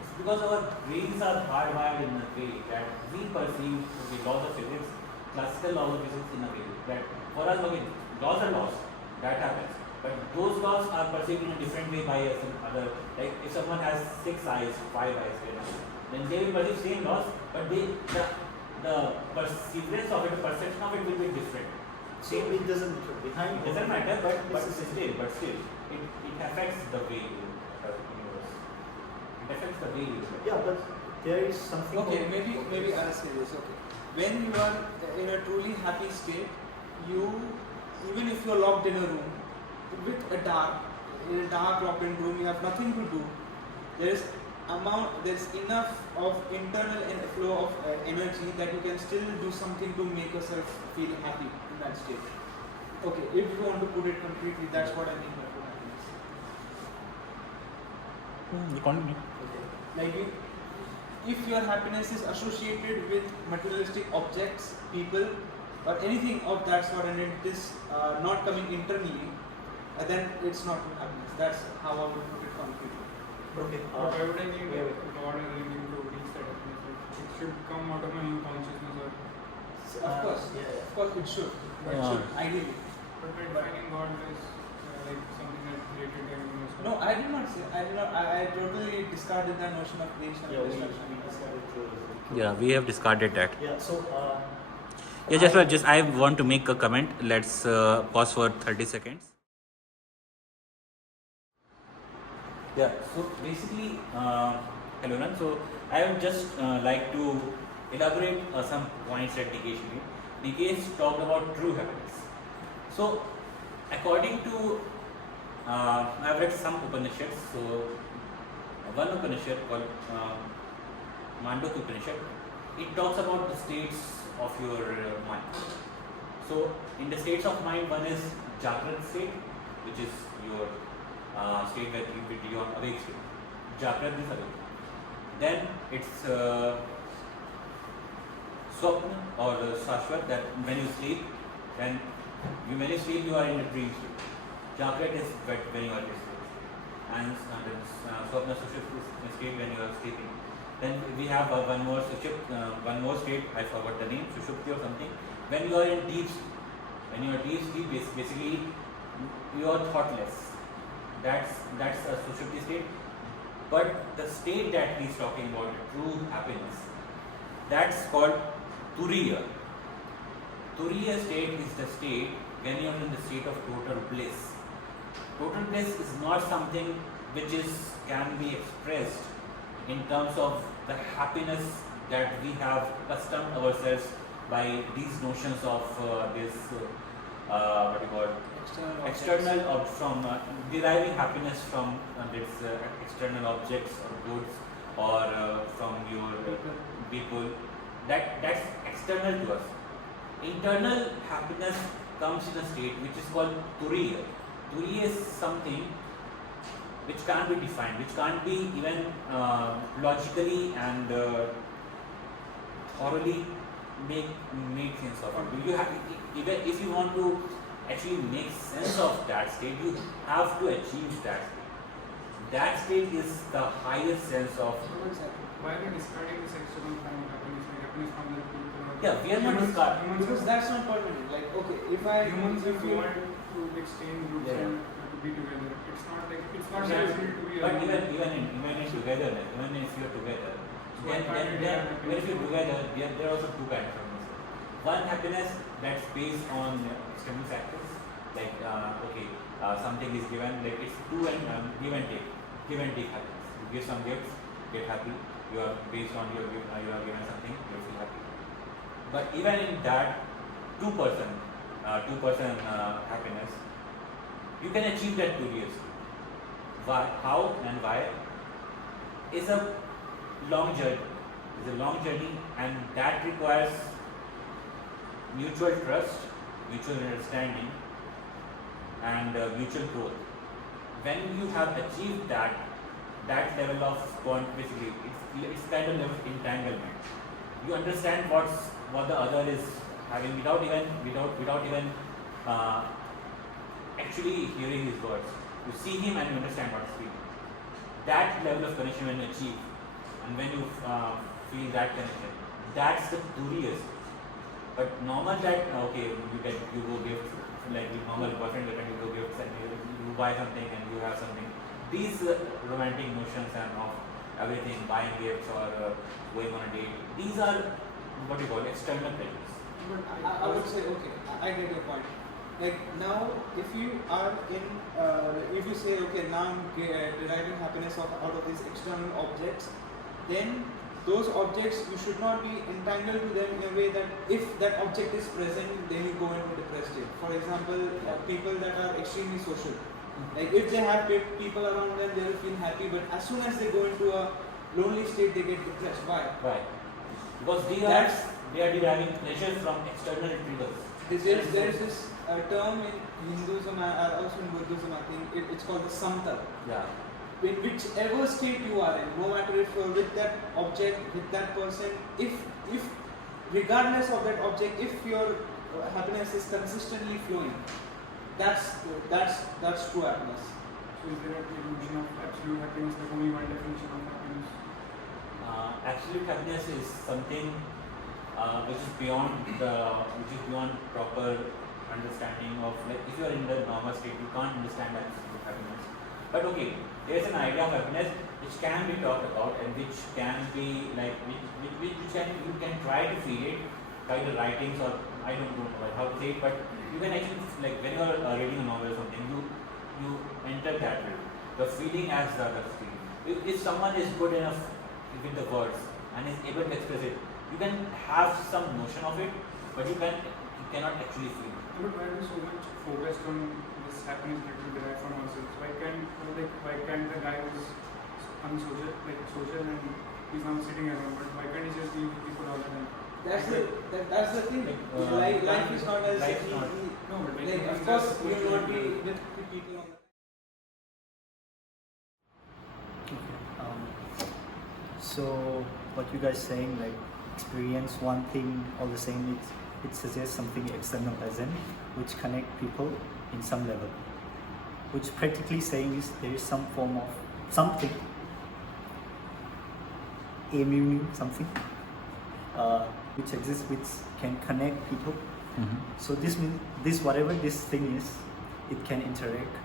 it's because our brains are hardwired in a way that we perceive the laws of physics, classical laws of physics in a way that for us, okay, laws are laws, that happens. But those laws are perceived in a different way by some other. Like if someone has 6 eyes, 5 eyes, then they will perceive same laws, but the perseverance of it, the perception of it will be different. So it doesn't behind. It doesn't matter, but still, it affects the way you universe. It affects the way you live. Yeah, but there is something. Okay, maybe I'll say this. Okay, when you are in a truly happy state, even if you're locked in a room with a dark locked in room, you have nothing to do. There's enough of internal flow of energy that you can still do something to make yourself feel happy in that state. Okay, if you want to put it concretely, that's what I mean by true happiness. You continue. Like if your happiness is associated with materialistic objects, people, or anything of that sort, and it is not coming internally, then it's not true happiness. That's how I would put it concretely. Okay. But why would I need wait. God or anything to reach that happiness? Like, it should come out of my new consciousness, or Of course, yeah. of course it should. It Yeah. should, ideally. but by defining God as like something that created everything. No, I did not say. I totally discarded that notion of creation Yeah, and we destruction. decided to. Yeah, we have discarded that. Yeah. So. Yeah, just I want to make a comment. Let's pause for 30 seconds. Yeah, so basically, hello, Ran. So I would just like to elaborate some points that Nikesh made. Nikesh talked about true happiness. So, according to, I've read some Upanishads. So, one Upanishad called Mandukya Upanishad, it talks about the states of your mind. So, in the states of mind, one is Jagrat state, which is your state where you are awake state. Jagrat is awake. Then it's Swapna or Shashwat, that when you sleep, when you sleep, you are in a dream state. Jagrat is when you are asleep. And Swapna Sushupta is state when you are sleeping. Then we have one more state. I forgot the name, Sushupti or something. When you are in deep sleep, when you are deep sleep, basically you are thoughtless. That's a Sushupti state. But the state that he is talking about, the true happiness, that's called Turiya. Turiya state is the state when you are in the state of total bliss. Total bliss is not something which can be expressed in terms of the happiness that we have accustomed ourselves by these notions of this what you call external or from deriving happiness from this external objects or goods or from your people. That's external to us. Internal happiness comes in a state which is called Turiya. Turiya is something which can't be defined, which can't be even logically and thoroughly make sense of it. You have, even if you want to actually make sense of that state, you have to achieve that state. That state is the highest sense of. Why are we discarding this external form of happiness, like happiness from the people? Yeah, we are not discarding. Because that's not permanent. Like, okay, Humans if have you evolved to like stay in groups Yeah. and to be together. It's not like it's not Yeah, necessary to be but alone. even in togetherness, even if you're together, So I can't really have happiness. when if you're together, there are also two kinds of happiness. One happiness that's based on external factors, like something is given, like it's give and take happiness. You give some gifts, get happy. You are based on you are given something, you feel happy. But even in that two-person happiness, you can achieve that curiously. Why, how, and why is a long journey. It's a long journey, and that requires mutual trust, mutual understanding, and mutual growth. When you have achieved that level of basically it's kind of level of entanglement. You understand what the other is having without even actually hearing his words. You see him and you understand what he's feeling. That level of connection when you achieve, and when you feel that connection, that's the Turiya. But normal that you go gifts, like the normal boyfriend girlfriend, you go gifts and you buy something and you have something. These romantic notions and of everything, buying gifts or going on a date, these are what you call external pleasures. But I would say, okay, I get your point. Like now, if you are in, if you say, okay, now I'm deriving happiness out of these external objects, then those objects, you should not be entangled to them in a way that if that object is present, then you go into a depressed state. For example, people that are extremely social. Like if they have people around them, they will feel happy, but as soon as they go into a lonely state, they get depressed. Why? Why? Because they are deriving pleasure from external triggers. There is this term in Hinduism, also in Buddhism, I think it's called the samta. Yeah. In whichever state you are in, no matter if you're with that object, with that person, if regardless of that object, if your happiness is consistently flowing, that's true happiness. So is there an illusion of absolute happiness, like only one definition of happiness? Absolute happiness is something which is beyond proper understanding of, like if you are in the normal state, you can't understand absolute happiness. But okay, there's an idea of happiness which can be talked about and which can be like you can try to feel it by the writings, or I don't know how to say it, but you can actually, like when you are reading a novel or something, you enter that way, the feeling as the other feeling. If someone is good enough with the words and is able to express it, you can have some notion of it, but you cannot actually feel it. But why are we so much focused on this happiness that we derive from ourselves? Why can't the guy who's unsocial, like social, and he's now sitting around, but why can't he just be with people all the time? That's the thing. Life is not as life easy. not- No, but Like, of course, you will not be with people on the So what you guys saying, like experience one thing all the same, it suggests something external present which connect people in some level, which practically saying is there is some form of something Amunu something, which exists, which can connect people. Mhm. So this means this whatever this thing is, it can interact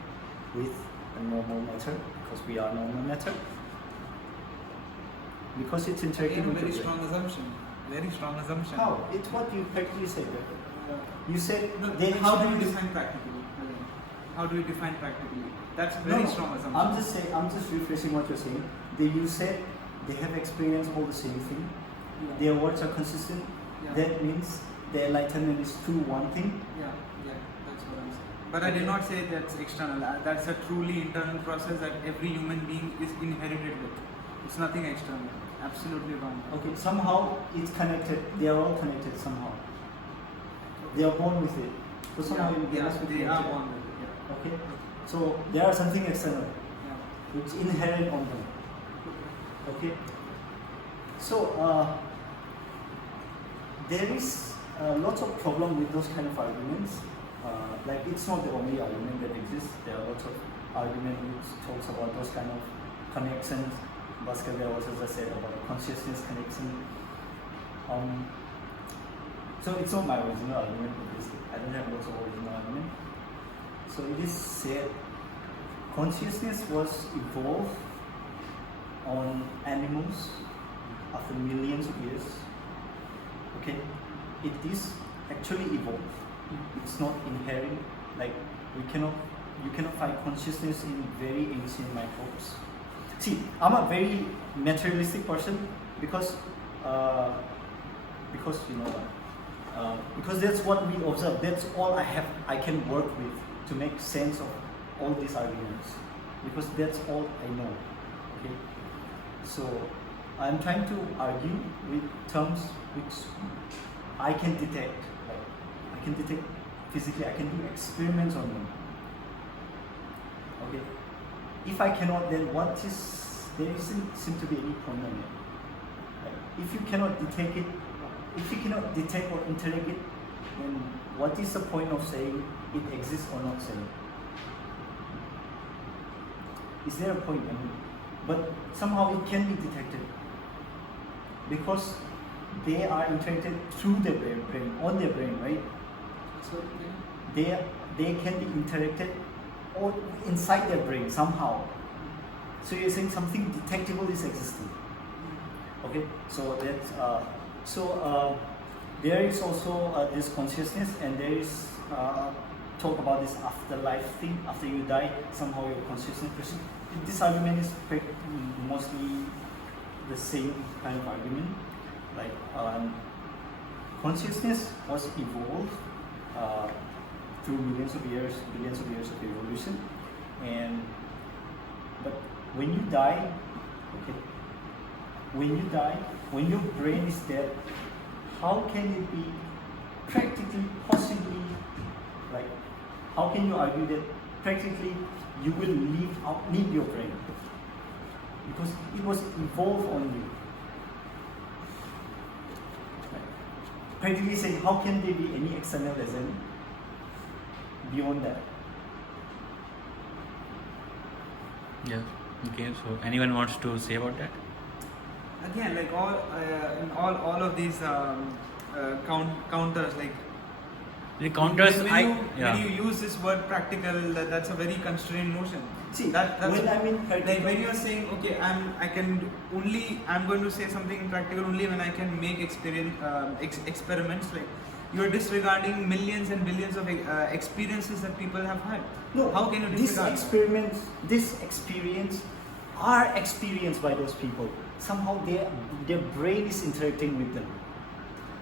with a normal matter because we are normal matter. Because it's interacting with very the brain. strong assumption. Very strong assumption. How? It's what you practically said. Right? You said No, they how do you experience- define practically? How do you define practically? That's No, very no, strong assumption. I'm just saying. I'm just rephrasing what you're saying. You said they have experienced all the same thing. Yeah. Their words are consistent. Yeah. That means their enlightenment is through one thing. Yeah, that's what I'm saying. But I did not say that's external. That's a truly internal process that every human being is inherited with. It's nothing external. Absolutely wrong. Okay, somehow it's connected. They are all connected somehow. They are born with it. So somehow they must be they are connected. born with it. Yeah. Okay, so there are something external Yeah. which inherent on them. Okay, so there is lots of problem with those kind of arguments. Like it's not the only argument that exists. There are lots of argument which talks about those kind of connections. Baskerville also just said about consciousness connection. So it's not my original argument, obviously. I don't have lots of original argument. So it is said consciousness was evolved on animals after millions of years. Okay, it is actually evolved. It's not inherent. Like you cannot find consciousness in very ancient microbes. See, I'm a very materialistic person because because that's what we observe. That's all I can work with to make sense of all these arguments because that's all I know. Okay, so I'm trying to argue with terms which I can detect. Like I can detect physically. I can do experiments on them. Okay, if I cannot, then there isn't seem to be any point on it. Like, if you cannot detect it, if you cannot detect or interact it, then what is the point of saying it exists or not saying? Is there a point? I mean, but somehow it can be detected because they are interacted through their brain, on their brain, right? So They can be interacted or inside their brain somehow. So you're saying something detectable is existing. Okay, so that's there is also this consciousness, and there is talk about this afterlife thing. After you die, somehow your consciousness. This argument is mostly the same kind of argument. Like consciousness was evolved through billions of years of evolution, but when you die, okay, when your brain is dead, how can it be practically, possibly, like, how can you argue that practically you will leave your brain? Because it was evolved on you. Like, practically saying, how can there be any external lesson beyond that? Yeah. Okay. So anyone wants to say about that? again, like all of these counters, like The counters, when you use this word practical, that's a very constrained notion. See, that's when I mean like practical, when you're saying, okay, I'm going to say something practical only when I can make experiments. Like you're disregarding millions and billions of experiences that people have had. no, How can you disregard that? this experience are experienced by those people. Somehow their brain is interacting with them.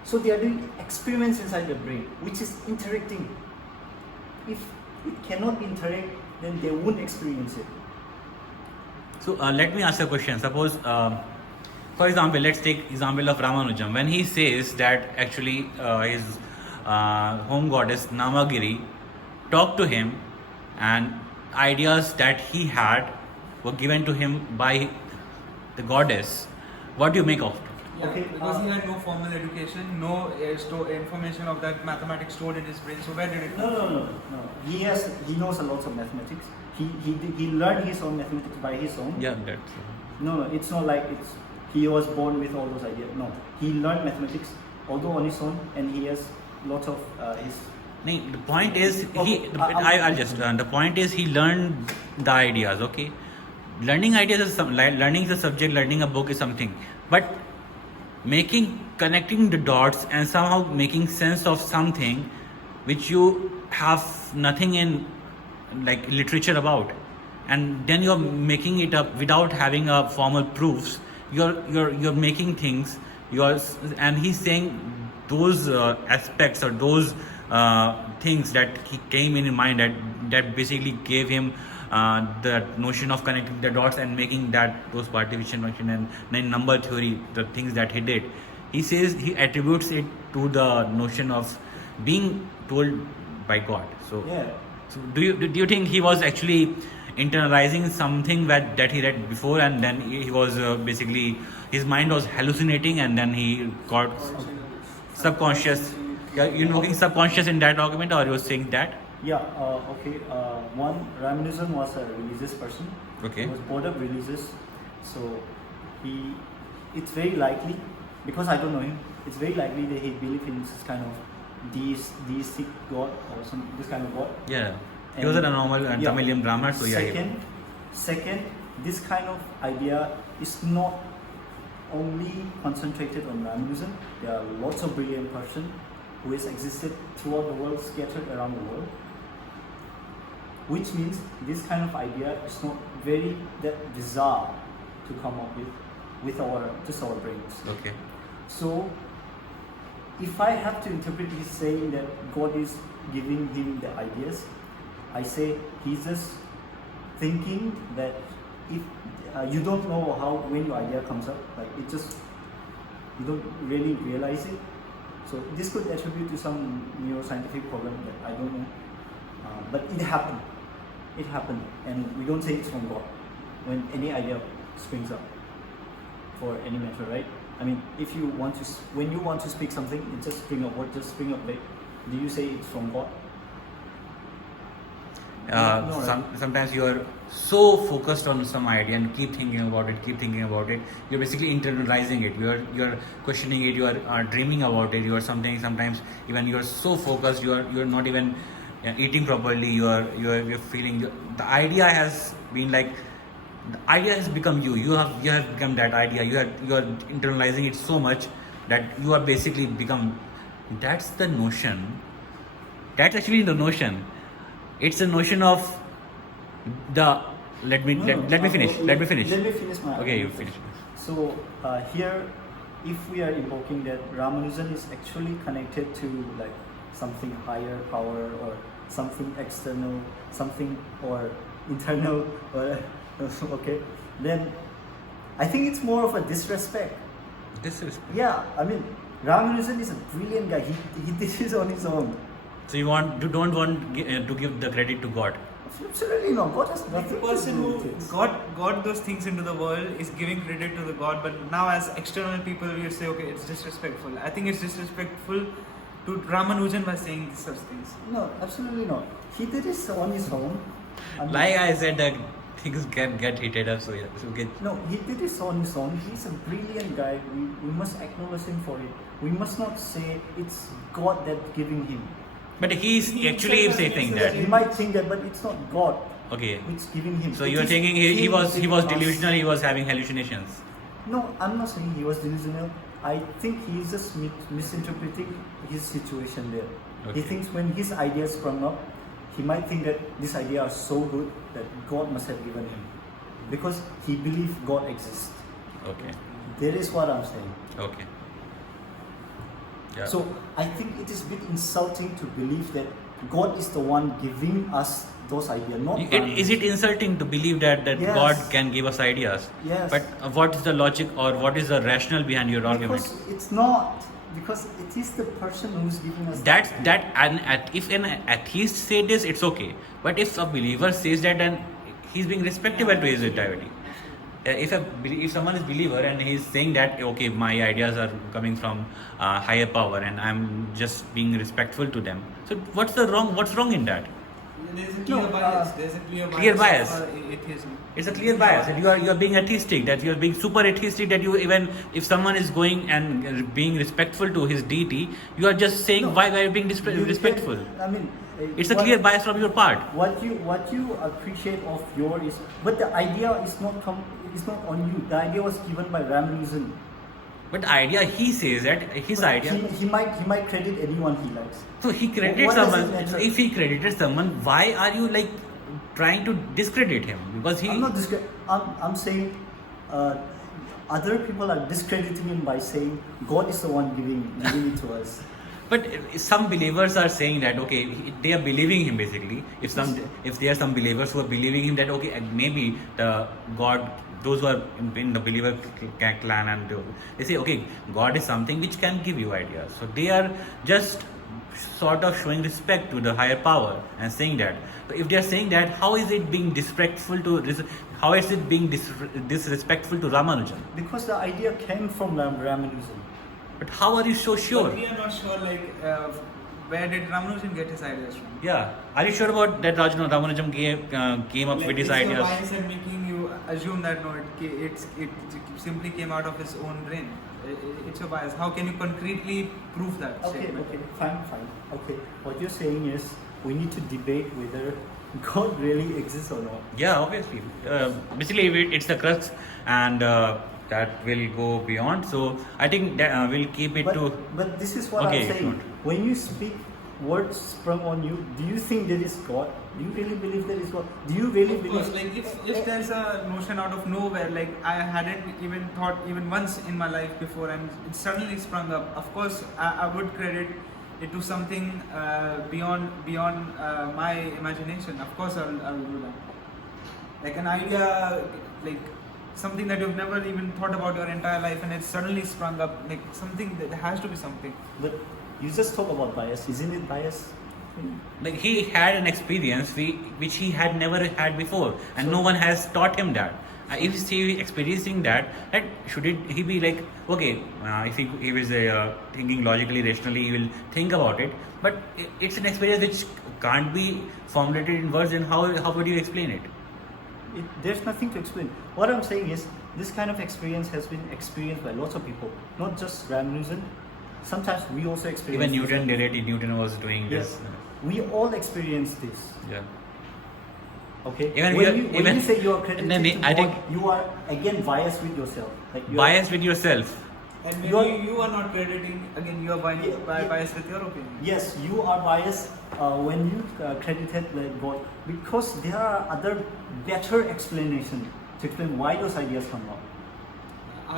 So they are doing experiments inside the brain, which is interacting. If it cannot interact, then they won't experience it. So let me ask a question. Suppose, for example, let's take example of Ramanujam. When he says that actually his home goddess Namagiri talked to him, and ideas that he had were given to him by the goddess, what do you make of it? Yeah, Okay, because he had no formal education, no information of that mathematics stored in his brain. So where did it come from? No. He knows a lot of mathematics. He learned his own mathematics by his own. Yeah, that's No, it's not like he was born with all those ideas. No, he learned mathematics, although on his own, and he has lots of his. No, the point is Okay, I'll just the point is he learned the ideas. Okay, learning ideas is learning is a subject. Learning a book is something, but connecting the dots and somehow making sense of something which you have nothing in like literature about, and then you're making it up without having a formal proofs. You're making things. And he's saying those aspects or those things that he came in mind that basically gave him the notion of connecting the dots and making those partition function and then number theory, the things that he did. He says he attributes it to the notion of being told by God. So, Yeah. so do you think he was actually internalizing something that he read before, and then he was basically his mind was hallucinating, and then he got subconscious? You invoking subconscious in that argument, or you're saying that? Yeah, okay. One, Ramanujan was a religious person. Okay. He was brought up religious. So, it's very likely, because I don't know him, it's very likely that he believed in this kind of deistic God or this kind of God. Yeah. He was a normal Tamilian Brahmin, so yeah. Second, this kind of idea is not only concentrated on Ramanujan. There are lots of brilliant persons who has existed throughout the world, scattered around the world. Which means this kind of idea is not very that bizarre to come up with our brains. Okay. So, if I have to interpret his saying that God is giving him the ideas, I say he's just thinking that if you don't know how when your idea comes up, like it just you don't really realize it. So this could attribute to some neuroscientific problem that I don't know, but it happened. It happened, and we don't say it's from God when any idea springs up. For any matter, right? I mean, if you want to, when you want to speak something, it just spring up. What just spring up? Like, do you say it's from God? No, right? Sometimes you are so focused on some idea and keep thinking about it. You're basically internalizing it. You're questioning it. You are dreaming about it. You are something. Sometimes even you are so focused. You're not even eating properly. You're feeling. The idea has been like. The idea has become you. You have become that idea. You are internalizing it so much that you are basically become. That's the notion. That's actually the notion. It's a notion of the. Let me finish. Let me finish. Let me finish my. Okay, you finish. So here, if we are invoking that Ramanujan is actually connected to like something higher power or something external, something or internal, or okay, then I think it's more of a disrespect. Disrespect. Yeah, I mean Ramanujan is a brilliant guy. He did this on his own. So you don't want to give the credit to God. Absolutely no. God has The nothing to person do who with it. got those things into the world is giving credit to the God, but now as external people we say, okay, it's disrespectful. I think it's disrespectful to Ramanujan by saying such things. No, absolutely not. He did this on his own. I mean, Like I said, that things can get heated up. So yeah, so okay. no, he did this on his own. He's a brilliant guy. We must acknowledge him for it. We must not say it's God that's giving him. But he's actually saying that. He might think that, but it's not God Okay. which giving him. So It you are is thinking he him was giving us. delusional. He was having hallucinations. No, I'm not saying he was delusional. I think he's just misinterpreting his situation there. Okay. He thinks when his ideas sprung up, he might think that this idea is so good that God must have given him, because he believes God exists. Okay. That is what I'm saying. Okay. Yeah. So I think it is a bit insulting to believe that God is the one giving us those ideas, not Is it insulting to believe that Yes. God can give us ideas? Yes. But what is the logic or what is the rationale behind your argument? Because it's not. Because it is the person who's giving us If an atheist says this, it's okay. But if a believer says that, then he's being respectable to his entirety. If someone is believer and he's saying that, okay, my ideas are coming from higher power and I'm just being respectful to them. So what's wrong in that? There's a No, clear bias. There's a clear bias. Clear bias. For atheism. It's a clear bias, and you are being atheistic. That you are being super atheistic. That you, even if someone is going and being respectful to his deity, you are just saying No. why are you being You can- respectful? I mean, It's a clear bias from your part. What you appreciate of your is, but the idea is not on you. The idea was given by Ramanujan. But the idea, he says that his But idea. He might credit anyone he likes. So he credited What does it someone. matter? If he credited someone, why are you like trying to discredit him? Because he. I'm not I'm saying other people are discrediting him by saying God is the one giving it to us. But some believers are saying that okay, they are believing him basically. If there are some believers who are believing him that okay, maybe the God, those who are in the believer clan, and they say okay, God is something which can give you ideas. So they are just sort of showing respect to the higher power and saying that. So if they are saying that, how is it being disrespectful to how is it being disrespectful to Ramanujan? Because the idea came from Ramanujan. But how are you so sure? But we are not sure, like, where did Ramanujan get his ideas from? Yeah, are you sure about that? Ramanujan came up Like, with his it's ideas. your bias and making you assume that no, it simply came out of his own brain. It's your bias. How can you concretely prove that? Okay, statement? fine. Okay, what you're saying is we need to debate whether God really exists or not. Yeah, obviously. Basically, it's the crux, and that will go beyond. So I think that we'll keep it to. But this is what Okay, I'm saying. sure. When you speak words sprung on you, do you think there is God? Do you really believe there is God? Do you really Of believe? course, like if there's a notion out of nowhere, like I hadn't even thought even once in my life before, and it suddenly sprung up. Of course, I would credit it to something beyond my imagination. Of course, I will do that. Like an idea, like something that you've never even thought about your entire life, and it suddenly sprung up. Like something that there has to be something. But you just talk about bias. Isn't it bias? Like he had an experience which he had never had before, and no one has taught him that. If he experiencing that, should he be like okay? If he was thinking logically, rationally, he will think about it. But it's an experience which can't be formulated in words. And how would you explain it? There's nothing to explain. What I'm saying is this kind of experience has been experienced by lots of people, not just Ramanujan. Sometimes we also experience. Even this. Newton did it. Newton was doing Yes. this. We all experience this. Yeah. Okay. Even when you say you are credited then to I God, think you are again biased with yourself. Like you biased with yourself. And You are- maybe you are not crediting, again, you are biased with your opinion. Yes, you are biased when you credited like God, because there are other better explanation to explain why those ideas come out.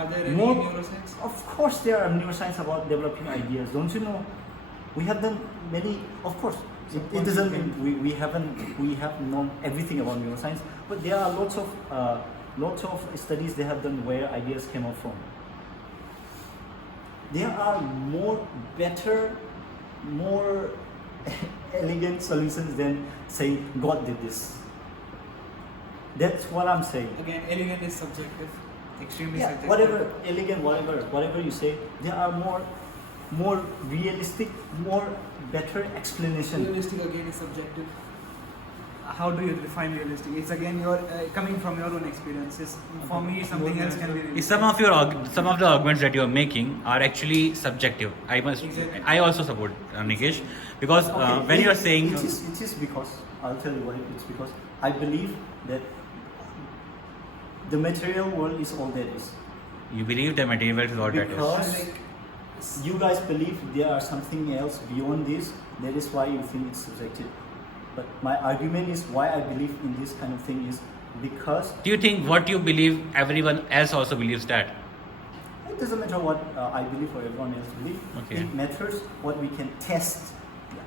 Are there any More- neuroscience? Of course, there are neuroscience about developing ideas. Don't you know? We have done many. Of course, it doesn't mean we have known everything about neuroscience, but there are lots of studies they have done where ideas came out from. There are better, more elegant solutions than saying God did this. That's what I'm saying. Again, elegant is subjective, extremely Yeah, subjective. whatever elegant, whatever you say, there are more realistic, better explanation. Realistic again is subjective. How do you define realistic? It's again your coming from your own experiences. For me, something else can be realistic. Some of the arguments that you are making are actually subjective. Exactly. I also support Nikesh, because Okay, when you are saying it is because I'll tell you why. It's because I believe that the material world is all there is. you believe the material is all that is. Because Like, you guys believe there are something else beyond this. That is why you think it's subjective. But my argument is why I believe in this kind of thing is because Do you think what you believe everyone else also believes that? it doesn't matter what I believe or everyone else believes. Okay. It matters what we can test.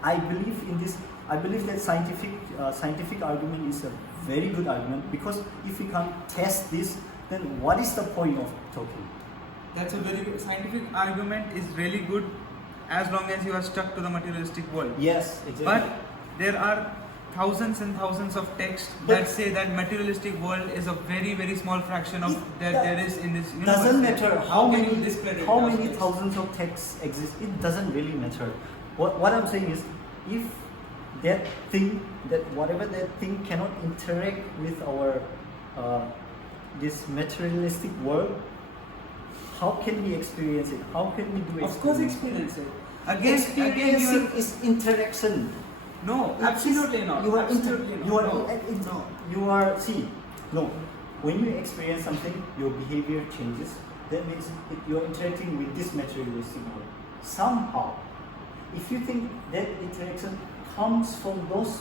I believe in this. I believe that scientific argument is a very good argument, because if we can't test this, then what is the point of talking? that's a very good scientific argument is really good as long as you are stuck to the materialistic world. Yes, exactly. But there are thousands and thousands of texts But- that say that materialistic world is a very, very small fraction of that there is in this universe. doesn't matter how can many you discredit how those many texts? thousands of texts exist. It doesn't really matter. What I'm saying is, if that thing, that whatever that thing cannot interact with our this materialistic world, how can we experience it? How can we do it? Of course, experience it. Again, Experiencing is interaction. no, It absolutely is- not. You are Absolutely not. No. You are no. When you experience something, your behavior changes. That means you are interacting with this materialistic world. Somehow, if you think that interaction comes from those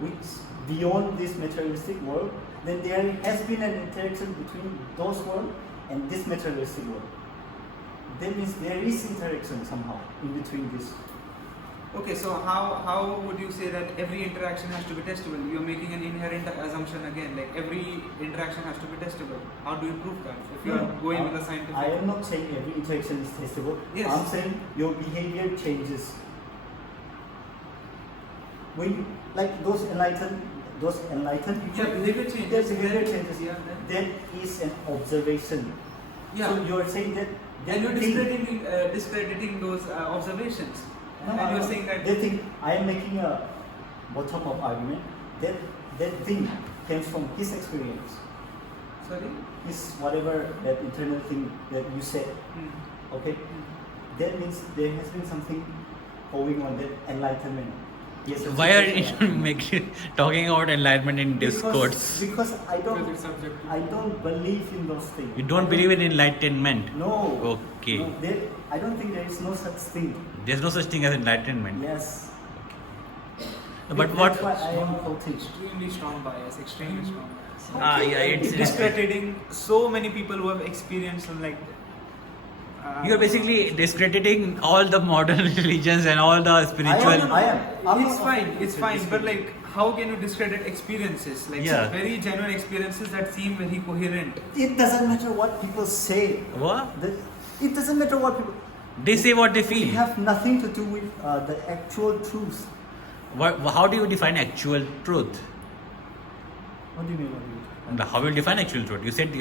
which beyond this materialistic world, then there has been an interaction between those world and this materialistic world. That means there is interaction somehow in between this. Okay, so how would you say that every interaction has to be testable? You're making an inherent assumption again, like every interaction has to be testable. How do you prove that? If you are going with a scientific. I am not saying every interaction is testable. Yes. I'm saying your behavior changes. When like those enlightened people, Yeah, behavior changes. their behavior Then- changes. yeah, then- That is an observation. Yeah. So you are saying that And you're thing- discrediting those observations. No, and you're saying that. they think I am making a bottom up argument. That thing comes from his experience. Sorry? His whatever that internal thing that you said. Hmm. Okay, that means there has been something going on, that enlightenment. Yes. Why are you making talking about enlightenment in discourse? Because I Because it's subjective. don't believe in those things. You don't believe in enlightenment? No. Okay. No, I don't think there is no such thing. There's no such thing as enlightenment. Yes. But what? That's why I am quoting. Extremely strong bias, extremely strong bias. Yeah, it's Discrediting so many people who have experienced like. You are basically discrediting all the modern religions and all the spiritual. I am. I'm It's not- fine, it's fine, but like, how can you discredit experiences? Like, Yeah. very genuine experiences that seem very coherent. It doesn't matter what people say. What? It doesn't matter what people. They say what they It feel. have nothing to do with the actual truth. How do you define actual truth? What do you mean? How will you define actual truth? You said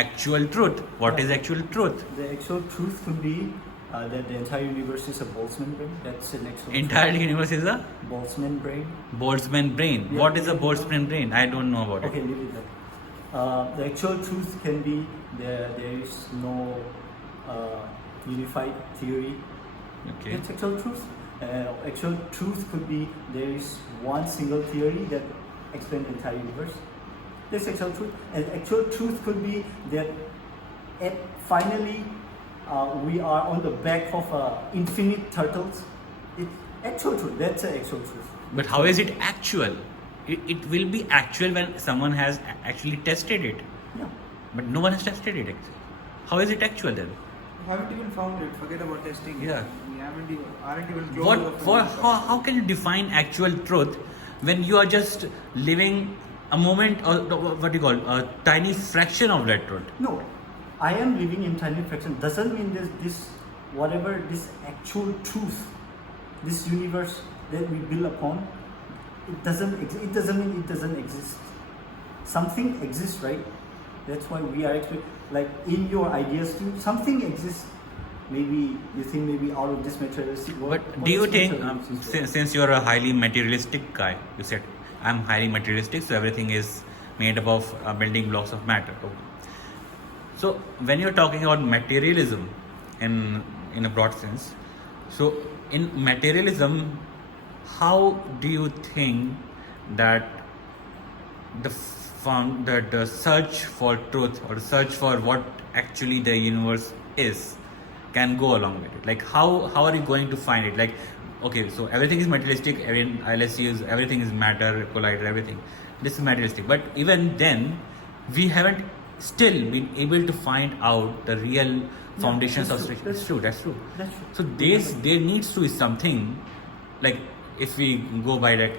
actual truth. What is actual truth? The actual truth could be that the entire universe is a Boltzmann brain. That's an actual Entire universe is a truth. Boltzmann brain. Boltzmann brain. Yeah. What is a Boltzmann brain? I don't know about Okay, it. leave it there. The actual truth can be there is no unified theory. Okay. That's actual truth. Actual truth could be there is one single theory that explains the entire universe. That's actual truth. And actual truth could be that finally we are on the back of infinite turtles. It's actual truth. That's an actual truth. But how is it actual? It will be actual when someone has actually tested it. Yeah. But no one has tested it actually. How is it actual then? We haven't even found it. Forget about testing. Yeah. We aren't even close. What to the for? field. How can you define actual truth when you are just living a moment, or what do you call, a tiny fraction of that truth? No, I am living in tiny fraction. Doesn't mean this whatever this actual truth, this universe that we build upon, it doesn't mean it doesn't exist. Something exists, right? That's why we are actually like in your ideas too. Something exists. Maybe you think maybe out of this materialistic world. But do you think, since you're a highly materialistic guy, you said I'm highly materialistic, so everything is made up of building blocks of matter. So when you're talking about materialism, in a broad sense, so in materialism, how do you think that the search for truth or search for what actually the universe is can go along with it? Like how are you going to find it? Like, okay, so everything is materialistic, everything is matter, collider, everything. This is materialistic. But even then, we haven't still been able to find out the real foundations of that's that's true. true. That's true. That's true. So there needs to be something, like if we go by that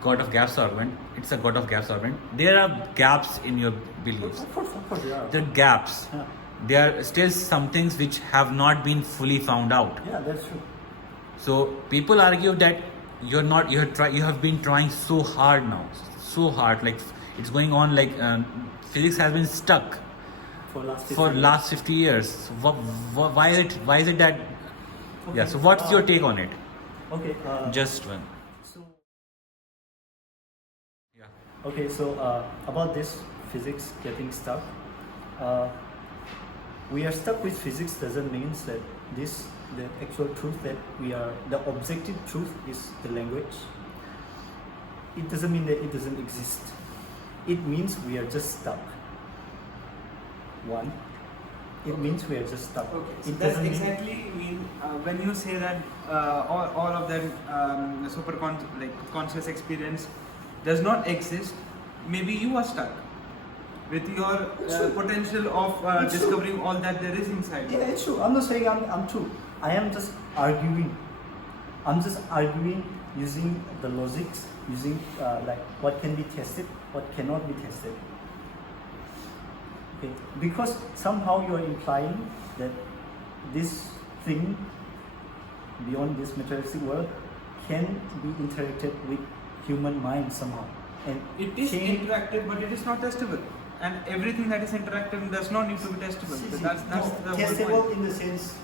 God of gaps argument, it's a God of gaps argument. There are gaps in your beliefs. Of course, yeah. The gaps. Yeah. There are still some things which have not been fully found out. Yeah, that's true. So people argue that you have been trying so hard now, like it's going on like physics has been stuck For last 50 years. So why is it that? Yeah. So what's your take on it? Okay. Just one. So. Yeah. Okay, so about this physics getting stuck, we are stuck with physics doesn't mean that the actual truth that the objective truth is the language. It doesn't mean that it doesn't exist. It means we are just stuck. One, it means we are just stuck. Okay, so It that's doesn't exactly mean when you say that all of that conscious experience does not exist. Maybe you are stuck with your potential of It's true. discovering all that there is inside. Yeah, it's true. I'm not saying I'm true. I am just arguing. I'm just arguing using the logics, using like what can be tested, what cannot be tested. Okay, because somehow you are implying that this thing beyond this materialistic world can be interacted with human mind somehow, and It is change- interactive, but it is not testable. And everything that is interactive does not need to be testable. So that's the whole testable point. in the sense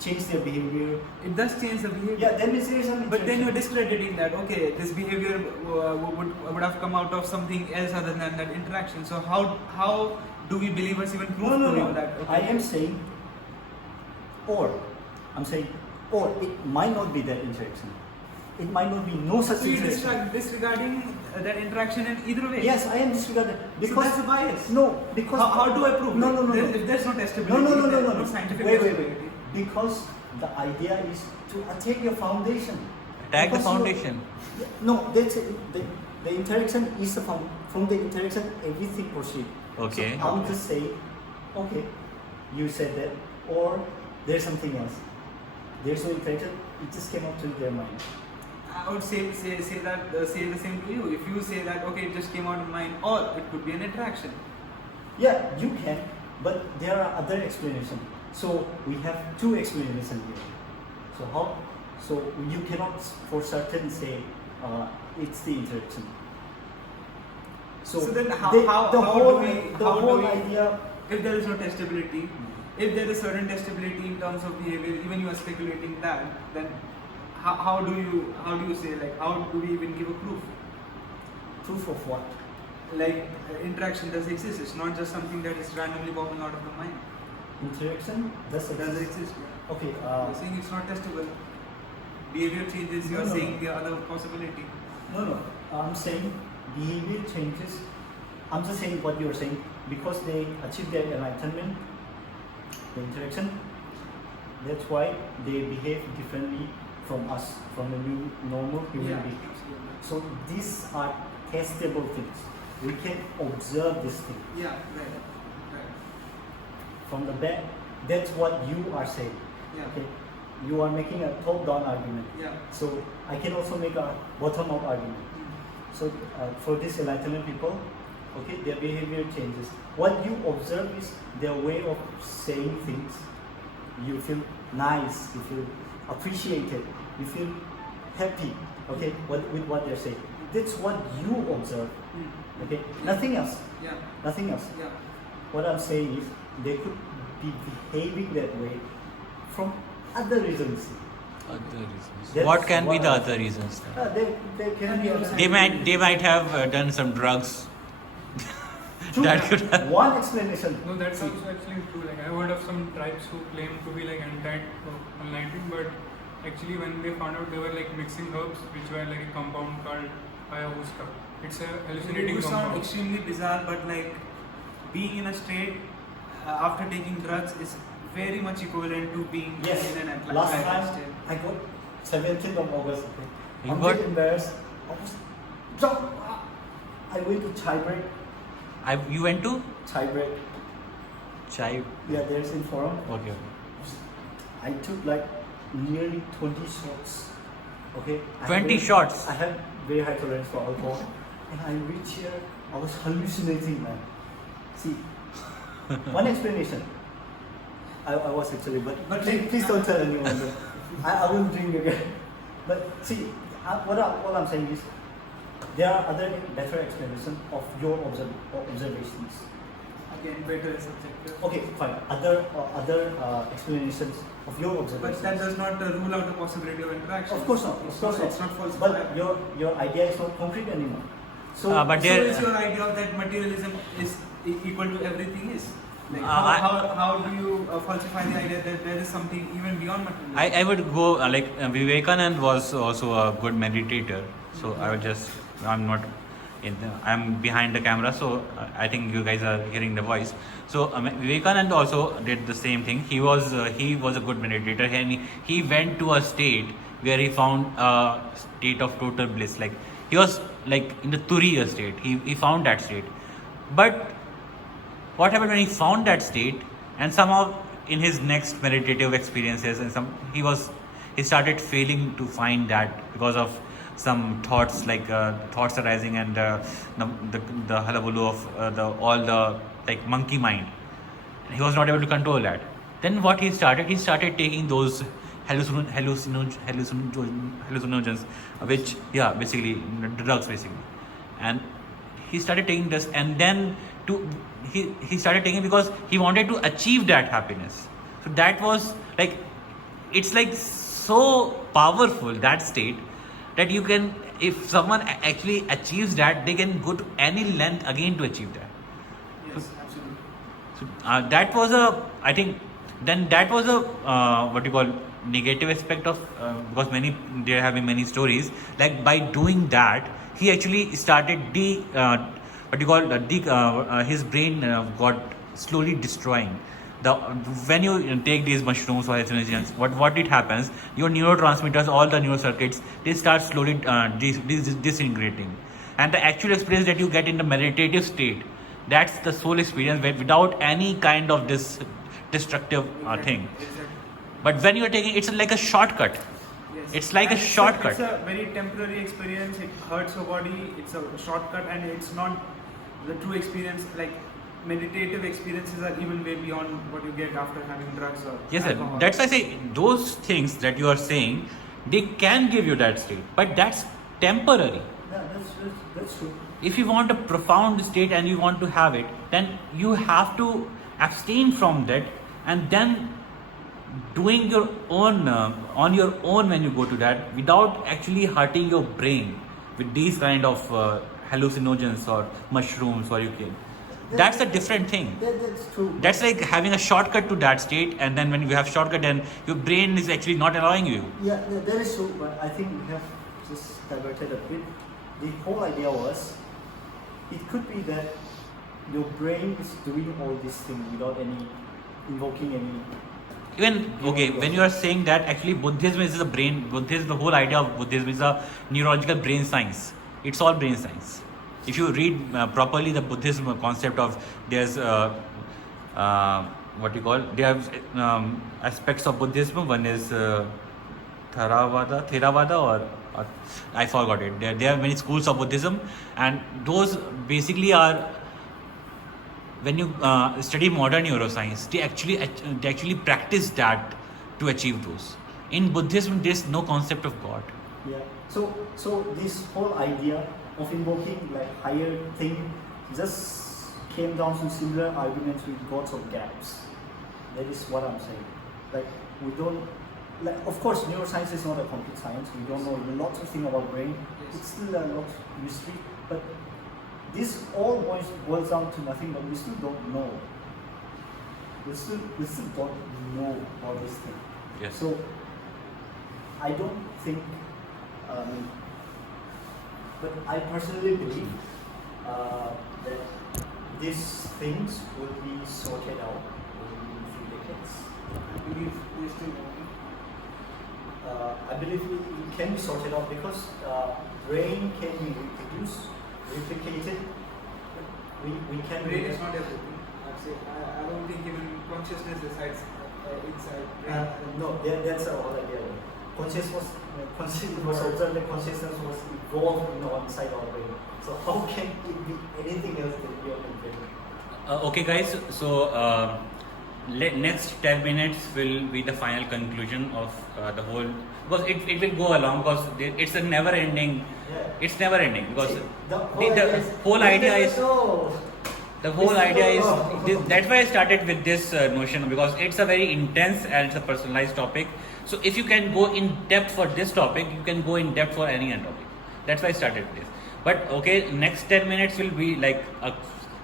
change their behavior. It does change the behavior. Yeah, that means there is some But then you're interaction. discrediting that, okay, this behavior would have come out of something else other than that interaction. So how do we believers even prove No, to no, you no. that? Okay, I am saying, or I'm saying, or it might not be that interaction. It might not be no such so you're interaction. disregarding that interaction in either way. Yes, I am disregarding because So that's a bias. no, because How do I prove? No, no, no, There- no. If there's no testability, No, no, no, no, there's no, no. scientific Wait. testability. Because the idea is to attack your foundation. Attack the Because you- foundation. No, that's it. The interaction is the from the interaction everything proceeds. Okay. So I'm just saying, okay, you said that, or there's something else. There's no interaction. It just came up to their mind. I would say the same to you. If you say that, okay, it just came out of mind, or it could be an interaction. Yeah, you can, but there are other explanations. So we have two explanations here. So how? So you cannot for certain say it's the interaction. So then how the do whole we idea. if there is no testability, if there is certain testability in terms of behavior, even you are speculating that, then how do you say, like, how do we even give a proof? Proof of what? Like interaction does exist. It's not just something that is randomly popping out of the mind. Interaction does It does exist. exist. Yeah. Okay. You're saying it's not testable. Behavior changes. You're No. saying the other possibility. No. I'm saying behavior changes. I'm just saying what you're saying because they achieve their enlightenment, the interaction. That's why they behave differently from us, from a new normal human Yeah. being. Absolutely. So these are testable things. We can observe this thing Yeah. Right. from the back. That's what you are saying. Yeah. Okay, you are making a top-down argument. Yeah. So I can also make a bottom-up argument. So for these enlightenment people, okay, their behavior changes. What you observe is their way of saying things. You feel nice, you feel appreciated, you feel happy, okay, with what they're saying. That's what you observe, Mm. okay, nothing else, Yeah. nothing else. Yeah. What I'm saying is they could be behaving that way from other reasons. Other reasons. That's What can be what the I- other reasons then? They can be other They might have done some drugs. True. that could have. One explanation. No, that's See, also actually true. Like I heard of some tribes who claim to be like anti-enlightened, but actually when they found out they were like mixing herbs, which were like a compound called ayahuasca. It's a hallucinating You sound compound. extremely bizarre, but like being in a state after taking drugs is very much equivalent to being Yes, in an last Atlantic time state. I got 17th of August. Okay. You I'm got- very embarrassed. I was drunk. I went to chai break. You went to Chai break. chai. Yeah, there's in forum. Okay. I took like nearly 20 shots. Okay. I 20 have- shots? I have very high tolerance for alcohol. And I reached here, I was hallucinating, man. See, one explanation. I was actually, but But please don't tell anyone. I will drink again. But see, what I'm saying is, there are other better explanations of your observations. again better and subjective. Okay, fine. Other explanations of your observations. But that does not rule out the possibility of interaction. Of course not. Of course not. It's not falsifiable. But your idea is not concrete anymore. So, But So there, is your idea of that materialism is equal to everything is? Like how do you falsify the idea that there is something even beyond materialism? I would go Vivekanand was also a good meditator. So I would just, I'm behind the camera, so I think you guys are hearing the voice. So Vivekanand also did the same thing. He was a good meditator, and he went to a state where he found a state of total bliss. Like he was like in the Turiya state. He found that state. But what happened when he found that state, and somehow in his next meditative experiences and he started failing to find that because of some thoughts, like thoughts arising and the hullabaloo of all the like monkey mind. He was not able to control that. Then what he started taking those hallucinogens, which basically drugs basically, and he started taking this, and then he started taking because he wanted to achieve that happiness. So that was like, it's like so powerful, that state, that you can, if someone actually achieves that, they can go to any length again to achieve that. Yes, absolutely. So that was a what you call negative aspect of because there have been many stories like by doing that he actually started his brain got slowly destroying. When you take these mushrooms or hallucinogens, what it happens, your neurotransmitters, all the neurocircuits, they start slowly disintegrating, and the actual experience that you get in the meditative state, that's the soul experience without any kind of this destructive thing. Exactly. But when you are taking, it's like a shortcut. Yes. It's like a And shortcut. It's a very temporary experience. It hurts your body. It's a shortcut, and it's not the true experience. Like meditative experiences are even way beyond what you get after having drugs or Yes, sir. alcohol. That's why I say those things that you are saying, they can give you that state, but that's temporary. yeah, that's true. If you want a profound state and you want to have it, then you have to abstain from that, and then doing your own on your own when you go to that, without actually hurting your brain with these kind of hallucinogens or mushrooms or you can. That's a different thing. That's true. That's like having a shortcut to that state, and then when you have shortcut, then your brain is actually not allowing you. Yeah, that is true, but I think we have just diverted a bit. The whole idea was, it could be that your brain is doing all these things without invoking any. Even okay, when you are saying that, actually Buddhism is the whole idea of Buddhism is a neurological brain science. It's all brain science. If you read properly the Buddhism concept of, there's what you call, they have aspects of Buddhism. One is Theravada or I forgot it. There are many schools of Buddhism, and those basically are, when you study modern neuroscience, they actually practice that to achieve those. In Buddhism, there's no concept of God. Yeah. So this whole idea of invoking like higher thing just came down to similar arguments with gods of gaps. That is what I'm saying. Like we don't, like of course neuroscience is not a complete science. We don't know lots of things about brain. It's still a lot of mystery. But this all boils down to nothing. But we still don't know. We still don't know about this thing. Yes. So I don't think. But I personally believe that these things will be sorted out in a few decades. I believe we're still working. I believe it can be sorted out because brain can be reproduced, replicated. We can. Brain is not everything. I'd say I don't think even consciousness resides inside brain. No, that's a whole idea. Consciousness was observed that consciousness was evolved inside our brain. So how can it be anything else than beyond the brain? Okay, guys. So next 10 minutes will be the final conclusion of the whole, because it will go along because it's a never ending. Yeah. It's never ending because See, the whole idea is. The whole idea is that's why I started with this notion, because it's a very intense and it's a personalized topic. So if you can go in depth for this topic, you can go in depth for any other topic. That's why I started with this. But okay, next 10 minutes will be like a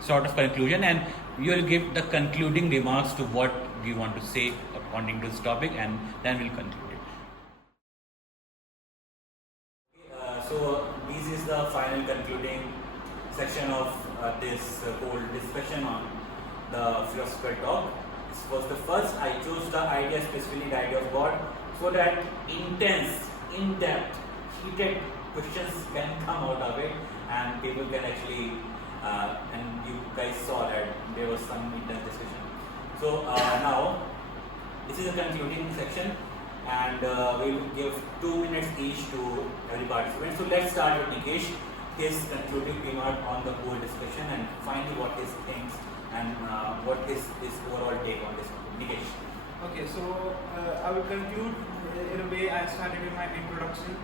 sort of conclusion, and you will give the concluding remarks to what we want to say according to this topic, and then we'll conclude it. So this is the final concluding section of this whole discussion on the philosophical talk. This was the first. I chose the idea, specifically the idea of God, so that intense, in-depth, heated questions can come out of it, and people can actually, and you guys saw that there was some intense discussion. So now, this is a concluding section, and we will give 2 minutes each to every participant. So let's start with Nikesh, his concluding remark on the whole discussion, and finally what he thinks and what is his overall take on this one. Nikesh. Okay, so I will conclude in a way I started in my introduction.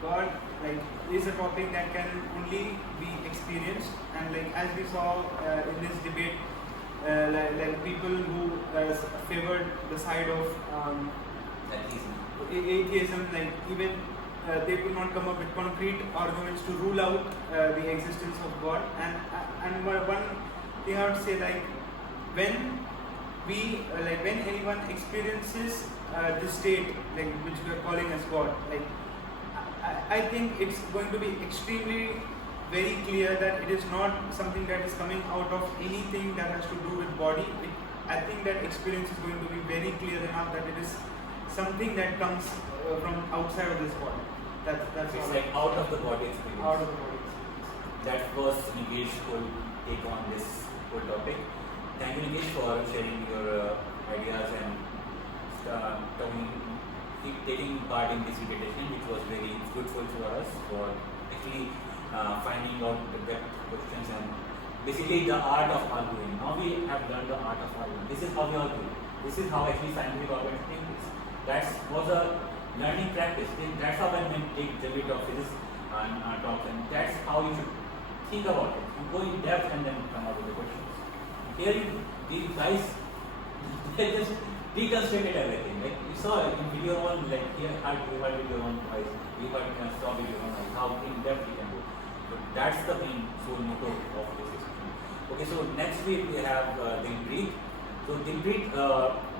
God, like, is a topic that can only be experienced, and like as we saw in this debate, like people who favored the side of atheism, like even they could not come up with concrete arguments to rule out the existence of God. And one thing I would say, like when we when anyone experiences this state, like which we are calling as God, like I think it's going to be extremely very clear that it is not something that is coming out of anything that has to do with body. I think that experience is going to be very clear enough that it is something that comes from outside of this body. That's It's all. like out of the body experience. Out of the body. That was Nikesh's whole take on this whole topic. Thank you, Nikesh, for sharing your ideas and taking part in this meditation, which was very fruitful for us for actually finding out the depth questions and basically the art of arguing. Now we have learned the art of arguing. This is how we argue. This is how actually scientific arguments think this. That was a learning practice. That's how when we take debate of physics and talks, and that's how you should think about it. You go in depth and then come up with the questions. Here these guys, they just deconstructed everything. Like you saw in video one, like here you heard video one twice, you heard saw video one, like how in depth you can go. So that's the main soul motto of this discussion. Okay, so next week we have Dilpreet. So Dilpreet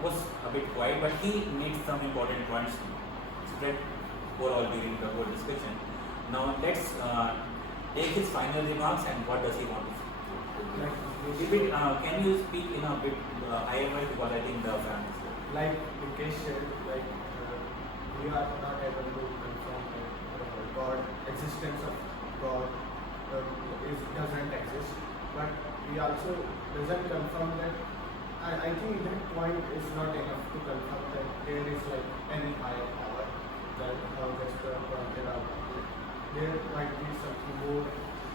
was a bit quiet, but he made some important points spread overall during the whole discussion. Now let's take his final remarks and what does he want to say. Dilpreet, can you speak in a bit higher voice, because I think the fan is there. Like Nikesh said, like we are not able to confirm God, existence of God doesn't exist, but we also doesn't confirm that. I think that point is not enough to confirm that there is like any higher power that how just pointed out. There might be something more.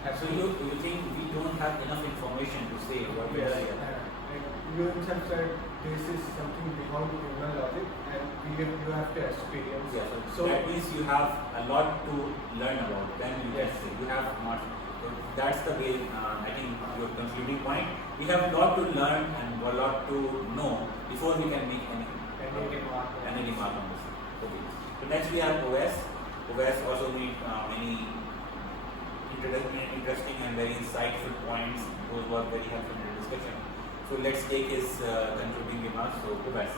So you think we don't have enough information to say what we are saying? Like you himself said, this is something beyond human logic, and you have to experience. Yeah, So that means you have a lot to learn about. Then you can say you have not. So that's the way. I think your concluding point. We have a lot to learn and a lot to know before we can make any remark on this. Okay. So next we have OS. OS also made many interesting and very insightful points. Those were very helpful in the discussion. So let's take his concluding remarks. So OS.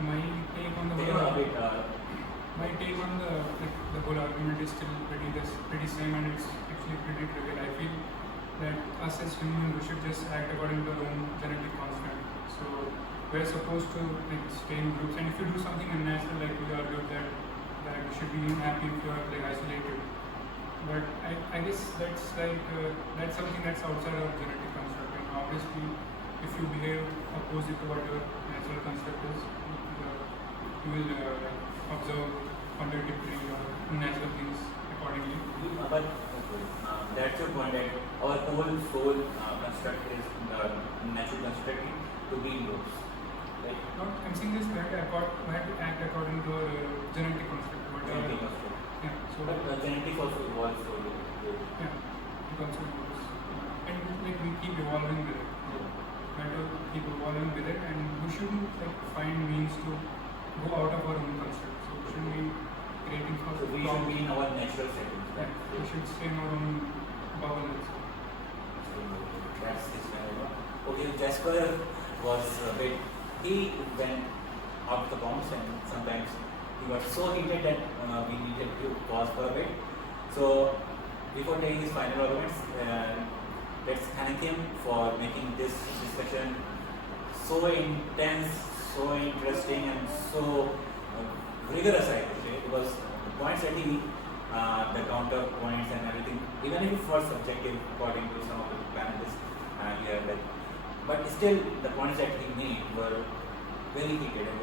My take on the Take whole a bit. my take on the whole argument is still pretty same, and it's actually pretty trivial. I feel that us as humans, we should just act according to our own genetic constant. So we're supposed to like stay in groups, and if you do something unnatural, like we argued that you should be happy if you are like isolated. But I guess that's like that's something that's outside our genetic construct. And obviously, if you behave opposite to what your natural construct is, you will observe contradictory or unnatural things accordingly. But that's your point, that our whole soul construct is natural construct to be in groups. Right? I'm saying this that we have to act according to our genetic construct. But, Genetic construct. yeah, so But genetic also evolves slowly. yeah, it also works. and like we keep evolving with it. Better keep evolving with it, and we shouldn't like find means to go out of our own construct. So we shouldn't be creating for So we should be in our natural settings. Yeah, we should stay in our own bubble. Also. So that's his maneuver. Okay, Jasper was a bit, he went out the bounds and sometimes he got so heated that we needed to pause for a bit. So before taking his final arguments, let's thank him for making this discussion so intense, so interesting and so rigorous, I would say, because the points that he, the counter points and everything, even if it was subjective according to some of the panelists here, like, but still the points that he made were very heated and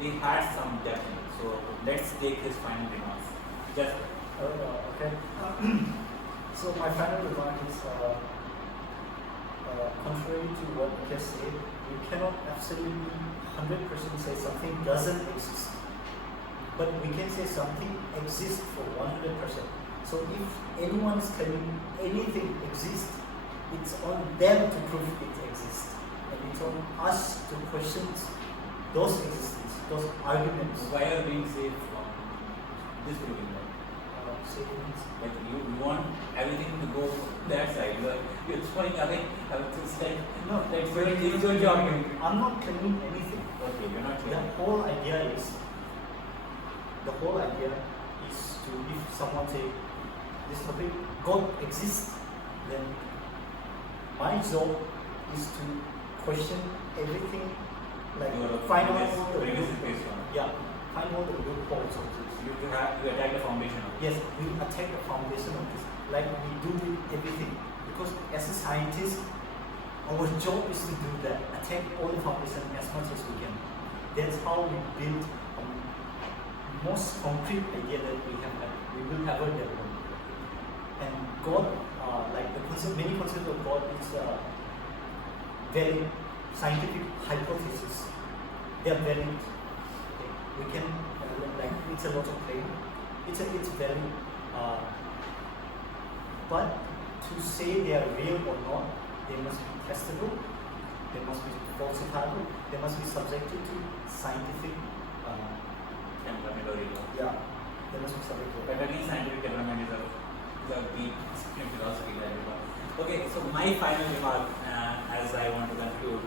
they had some depth in it. So let's take his final remarks. Just Okay. So my final remark is contrary to what you just said, you cannot absolutely 100% say something doesn't exist. But we can say something exists for 100%. So if anyone is telling anything exists, it's on them to prove it exists. And it's on us to question those existence, those arguments. why are being safe from disproving that? Statements. Like you want everything to go that side. You're throwing away. It's like No, it's your individual job. I'm not claiming anything. Okay, you're not The saying. whole idea is to, if someone say this topic, God exists, then my job is to question everything, like find out all the find all the loopholes of this. You attack the foundation of it. Yes, we attack the foundation of this, like we do with everything. Because as a scientist, our job is to do that, attack all the foundation as much as we can. That's how we build the most concrete idea that we will ever develop. And God, like the concept, many concepts of God is very scientific hypothesis. They are very, we can, like, it's a lot of claim. It's very, but to say they are real or not, they must be testable, they must be falsifiable, they must be subjected to scientific, Temperament or ego. they must be subjected to. But again, scientific temperament is a deep discipline philosophy that we got. Okay, so my final remark, as I want to conclude,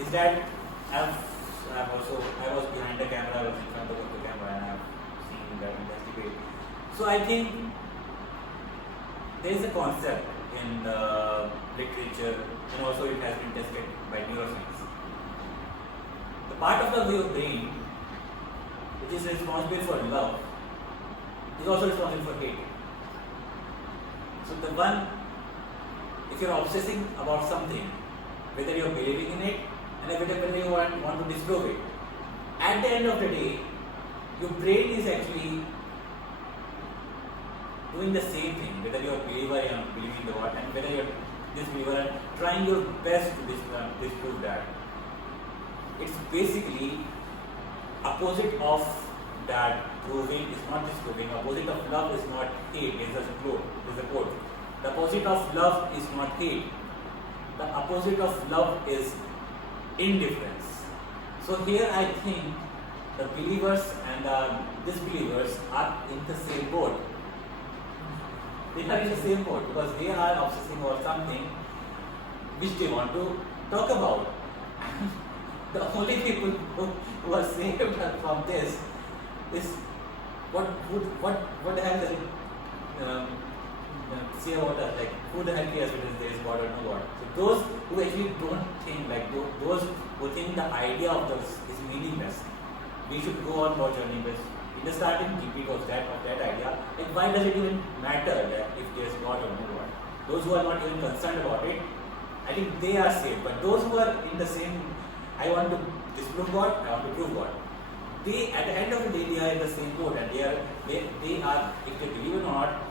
is that I was behind the camera, I was in front of the camera, and I've seen that debate. So I think there is a concept in the literature, and also it has been tested by neuroscience. The part of the brain which is responsible for love is also responsible for hate. So the one, if you're obsessing about something, whether you're believing in it and whether you want to disprove it, at the end of the day, your brain is actually doing the same thing, whether you're a believer and believing the what, and whether you're disbeliever and trying your best to disprove that. It's basically opposite of that proving is not disproving. Opposite of love is not hate. There's a quote. The opposite of love is not hate. The opposite of love is indifference. So here I think the believers and the disbelievers are in the same boat. They are in the same boat because they are obsessing over something which they want to talk about. The only people who are saved from this is what the hell does it say about us? Like, who the hell cares whether there is God or no God? So those who actually don't think, like those who think the idea of this is meaningless, we should go on our journey with. In the starting, GP was that idea. Like, why does it even matter that if there is God or no God? Those who are not even concerned about it, I think they are safe. But those who are in the same, I want to disprove God, I want to prove God. They, at the end of the day, they are in the same boat, and they are, if they believe or not,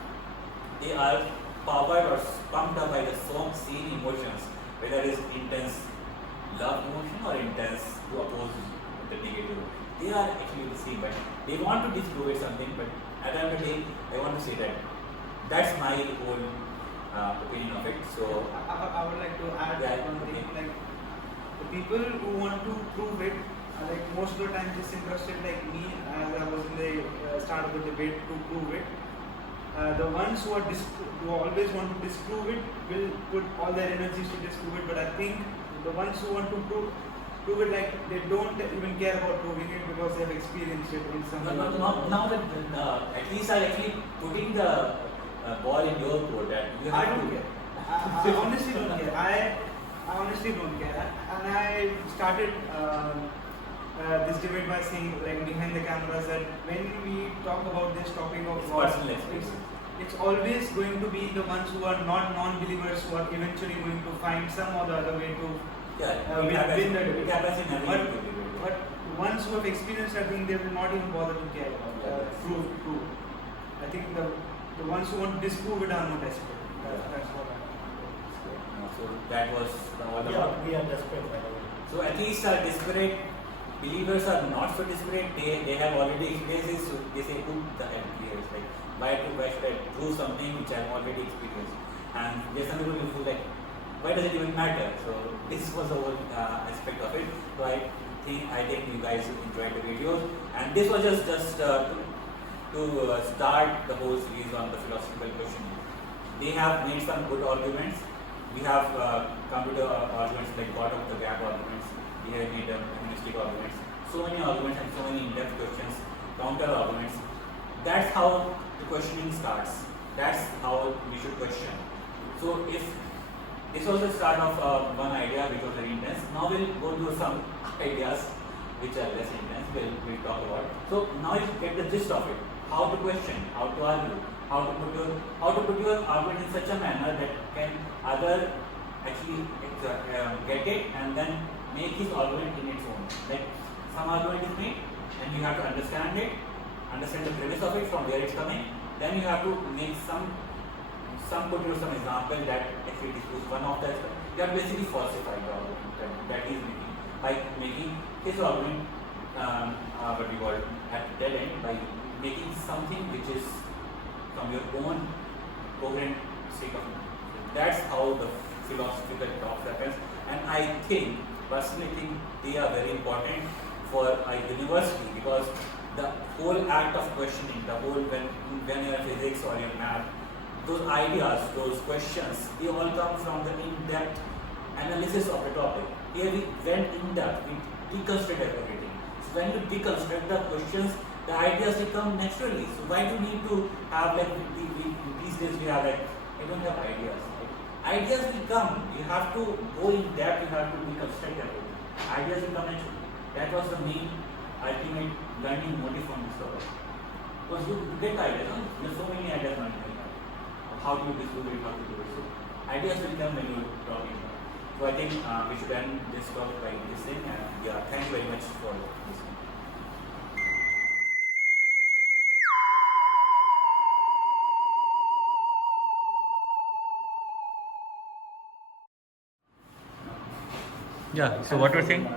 they are powered or pumped up by the same emotions, whether it is intense love emotion or intense to oppose the negative. They are actually the same, but they want to disprove it something. But at the end of the day, I want to say that that's my whole opinion of it. So I would like to add Yeah, one thing. okay. Like the people who want to prove it are like most of the time disinterested, like me, as I was in the start of the debate to prove it. The ones who always want to disprove it will put all their energies to disprove it. But I think the ones who want to prove it, like they don't even care about proving it because they have experienced it in some way. now that at least I actually putting the ball in your court that you I have don't to care. I honestly don't care. I honestly don't care. And I started this debate by saying, like behind the cameras, that when we talk about this topic of It's God, personal experience. it's always going to be the ones who are not non-believers who are eventually going to find some or the other way to it win happens, the it debate. happens in every But, debate. but the ones who have experienced, I think they will not even bother to care about prove. I think the ones who want to disprove it are not desperate. That's what I So that was all Yeah, about. we are desperate by the way. So at least disparate believers are not so disparate. They have already experienced this. So they say, "Who the hell cares? Like, why should I prove something which I have already experienced?" And there's some people who feel like, why does it even matter? So this was the whole aspect of it. So I think you guys enjoyed the videos, and this was just to start the whole series on the philosophical questioning. They have made some good arguments. We have come to the arguments like God of the gap arguments. We have made humanistic arguments. So many arguments and so many in-depth questions, counter arguments. That's how the questioning starts. That's how we should question. So if this was the start of one idea which was very intense, now we'll go to some ideas which are less intense. We'll talk about. So now you get the gist of it. How to question, how to argue, how to put your argument in such a manner that can other actually get it and then make his argument in its own. Like some argument is made and you have to understand it, understand the premise of it, from where it's coming. Then you have to make some put some example that actually disproves one of the aspects. You have to basically falsify the argument that he is making by making his argument what we call at dead end by making something which is from your own coherent state of mind. That's how the philosophical talk happens, and I personally think they are very important for a university because the whole act of questioning, the whole when you are physics or your math, those ideas, those questions, they all come from the in-depth analysis of the topic. Here we went in-depth, we deconstructed everything. So when you deconstruct the questions, the ideas will come naturally. So why do you need to have like these days we have like I don't have ideas. Ideas will come. You have to go in depth. You have to deconstruct everything. Ideas will come naturally. That was the main ultimate learning motive from this topic. Because you get ideas. Huh? There's so many ideas not coming out. How do you disprove it? How to do it? So ideas will come when you're talking. So I think we should end this talk by this thing. And yeah, thank you very much for listening. Yeah, so what you're saying?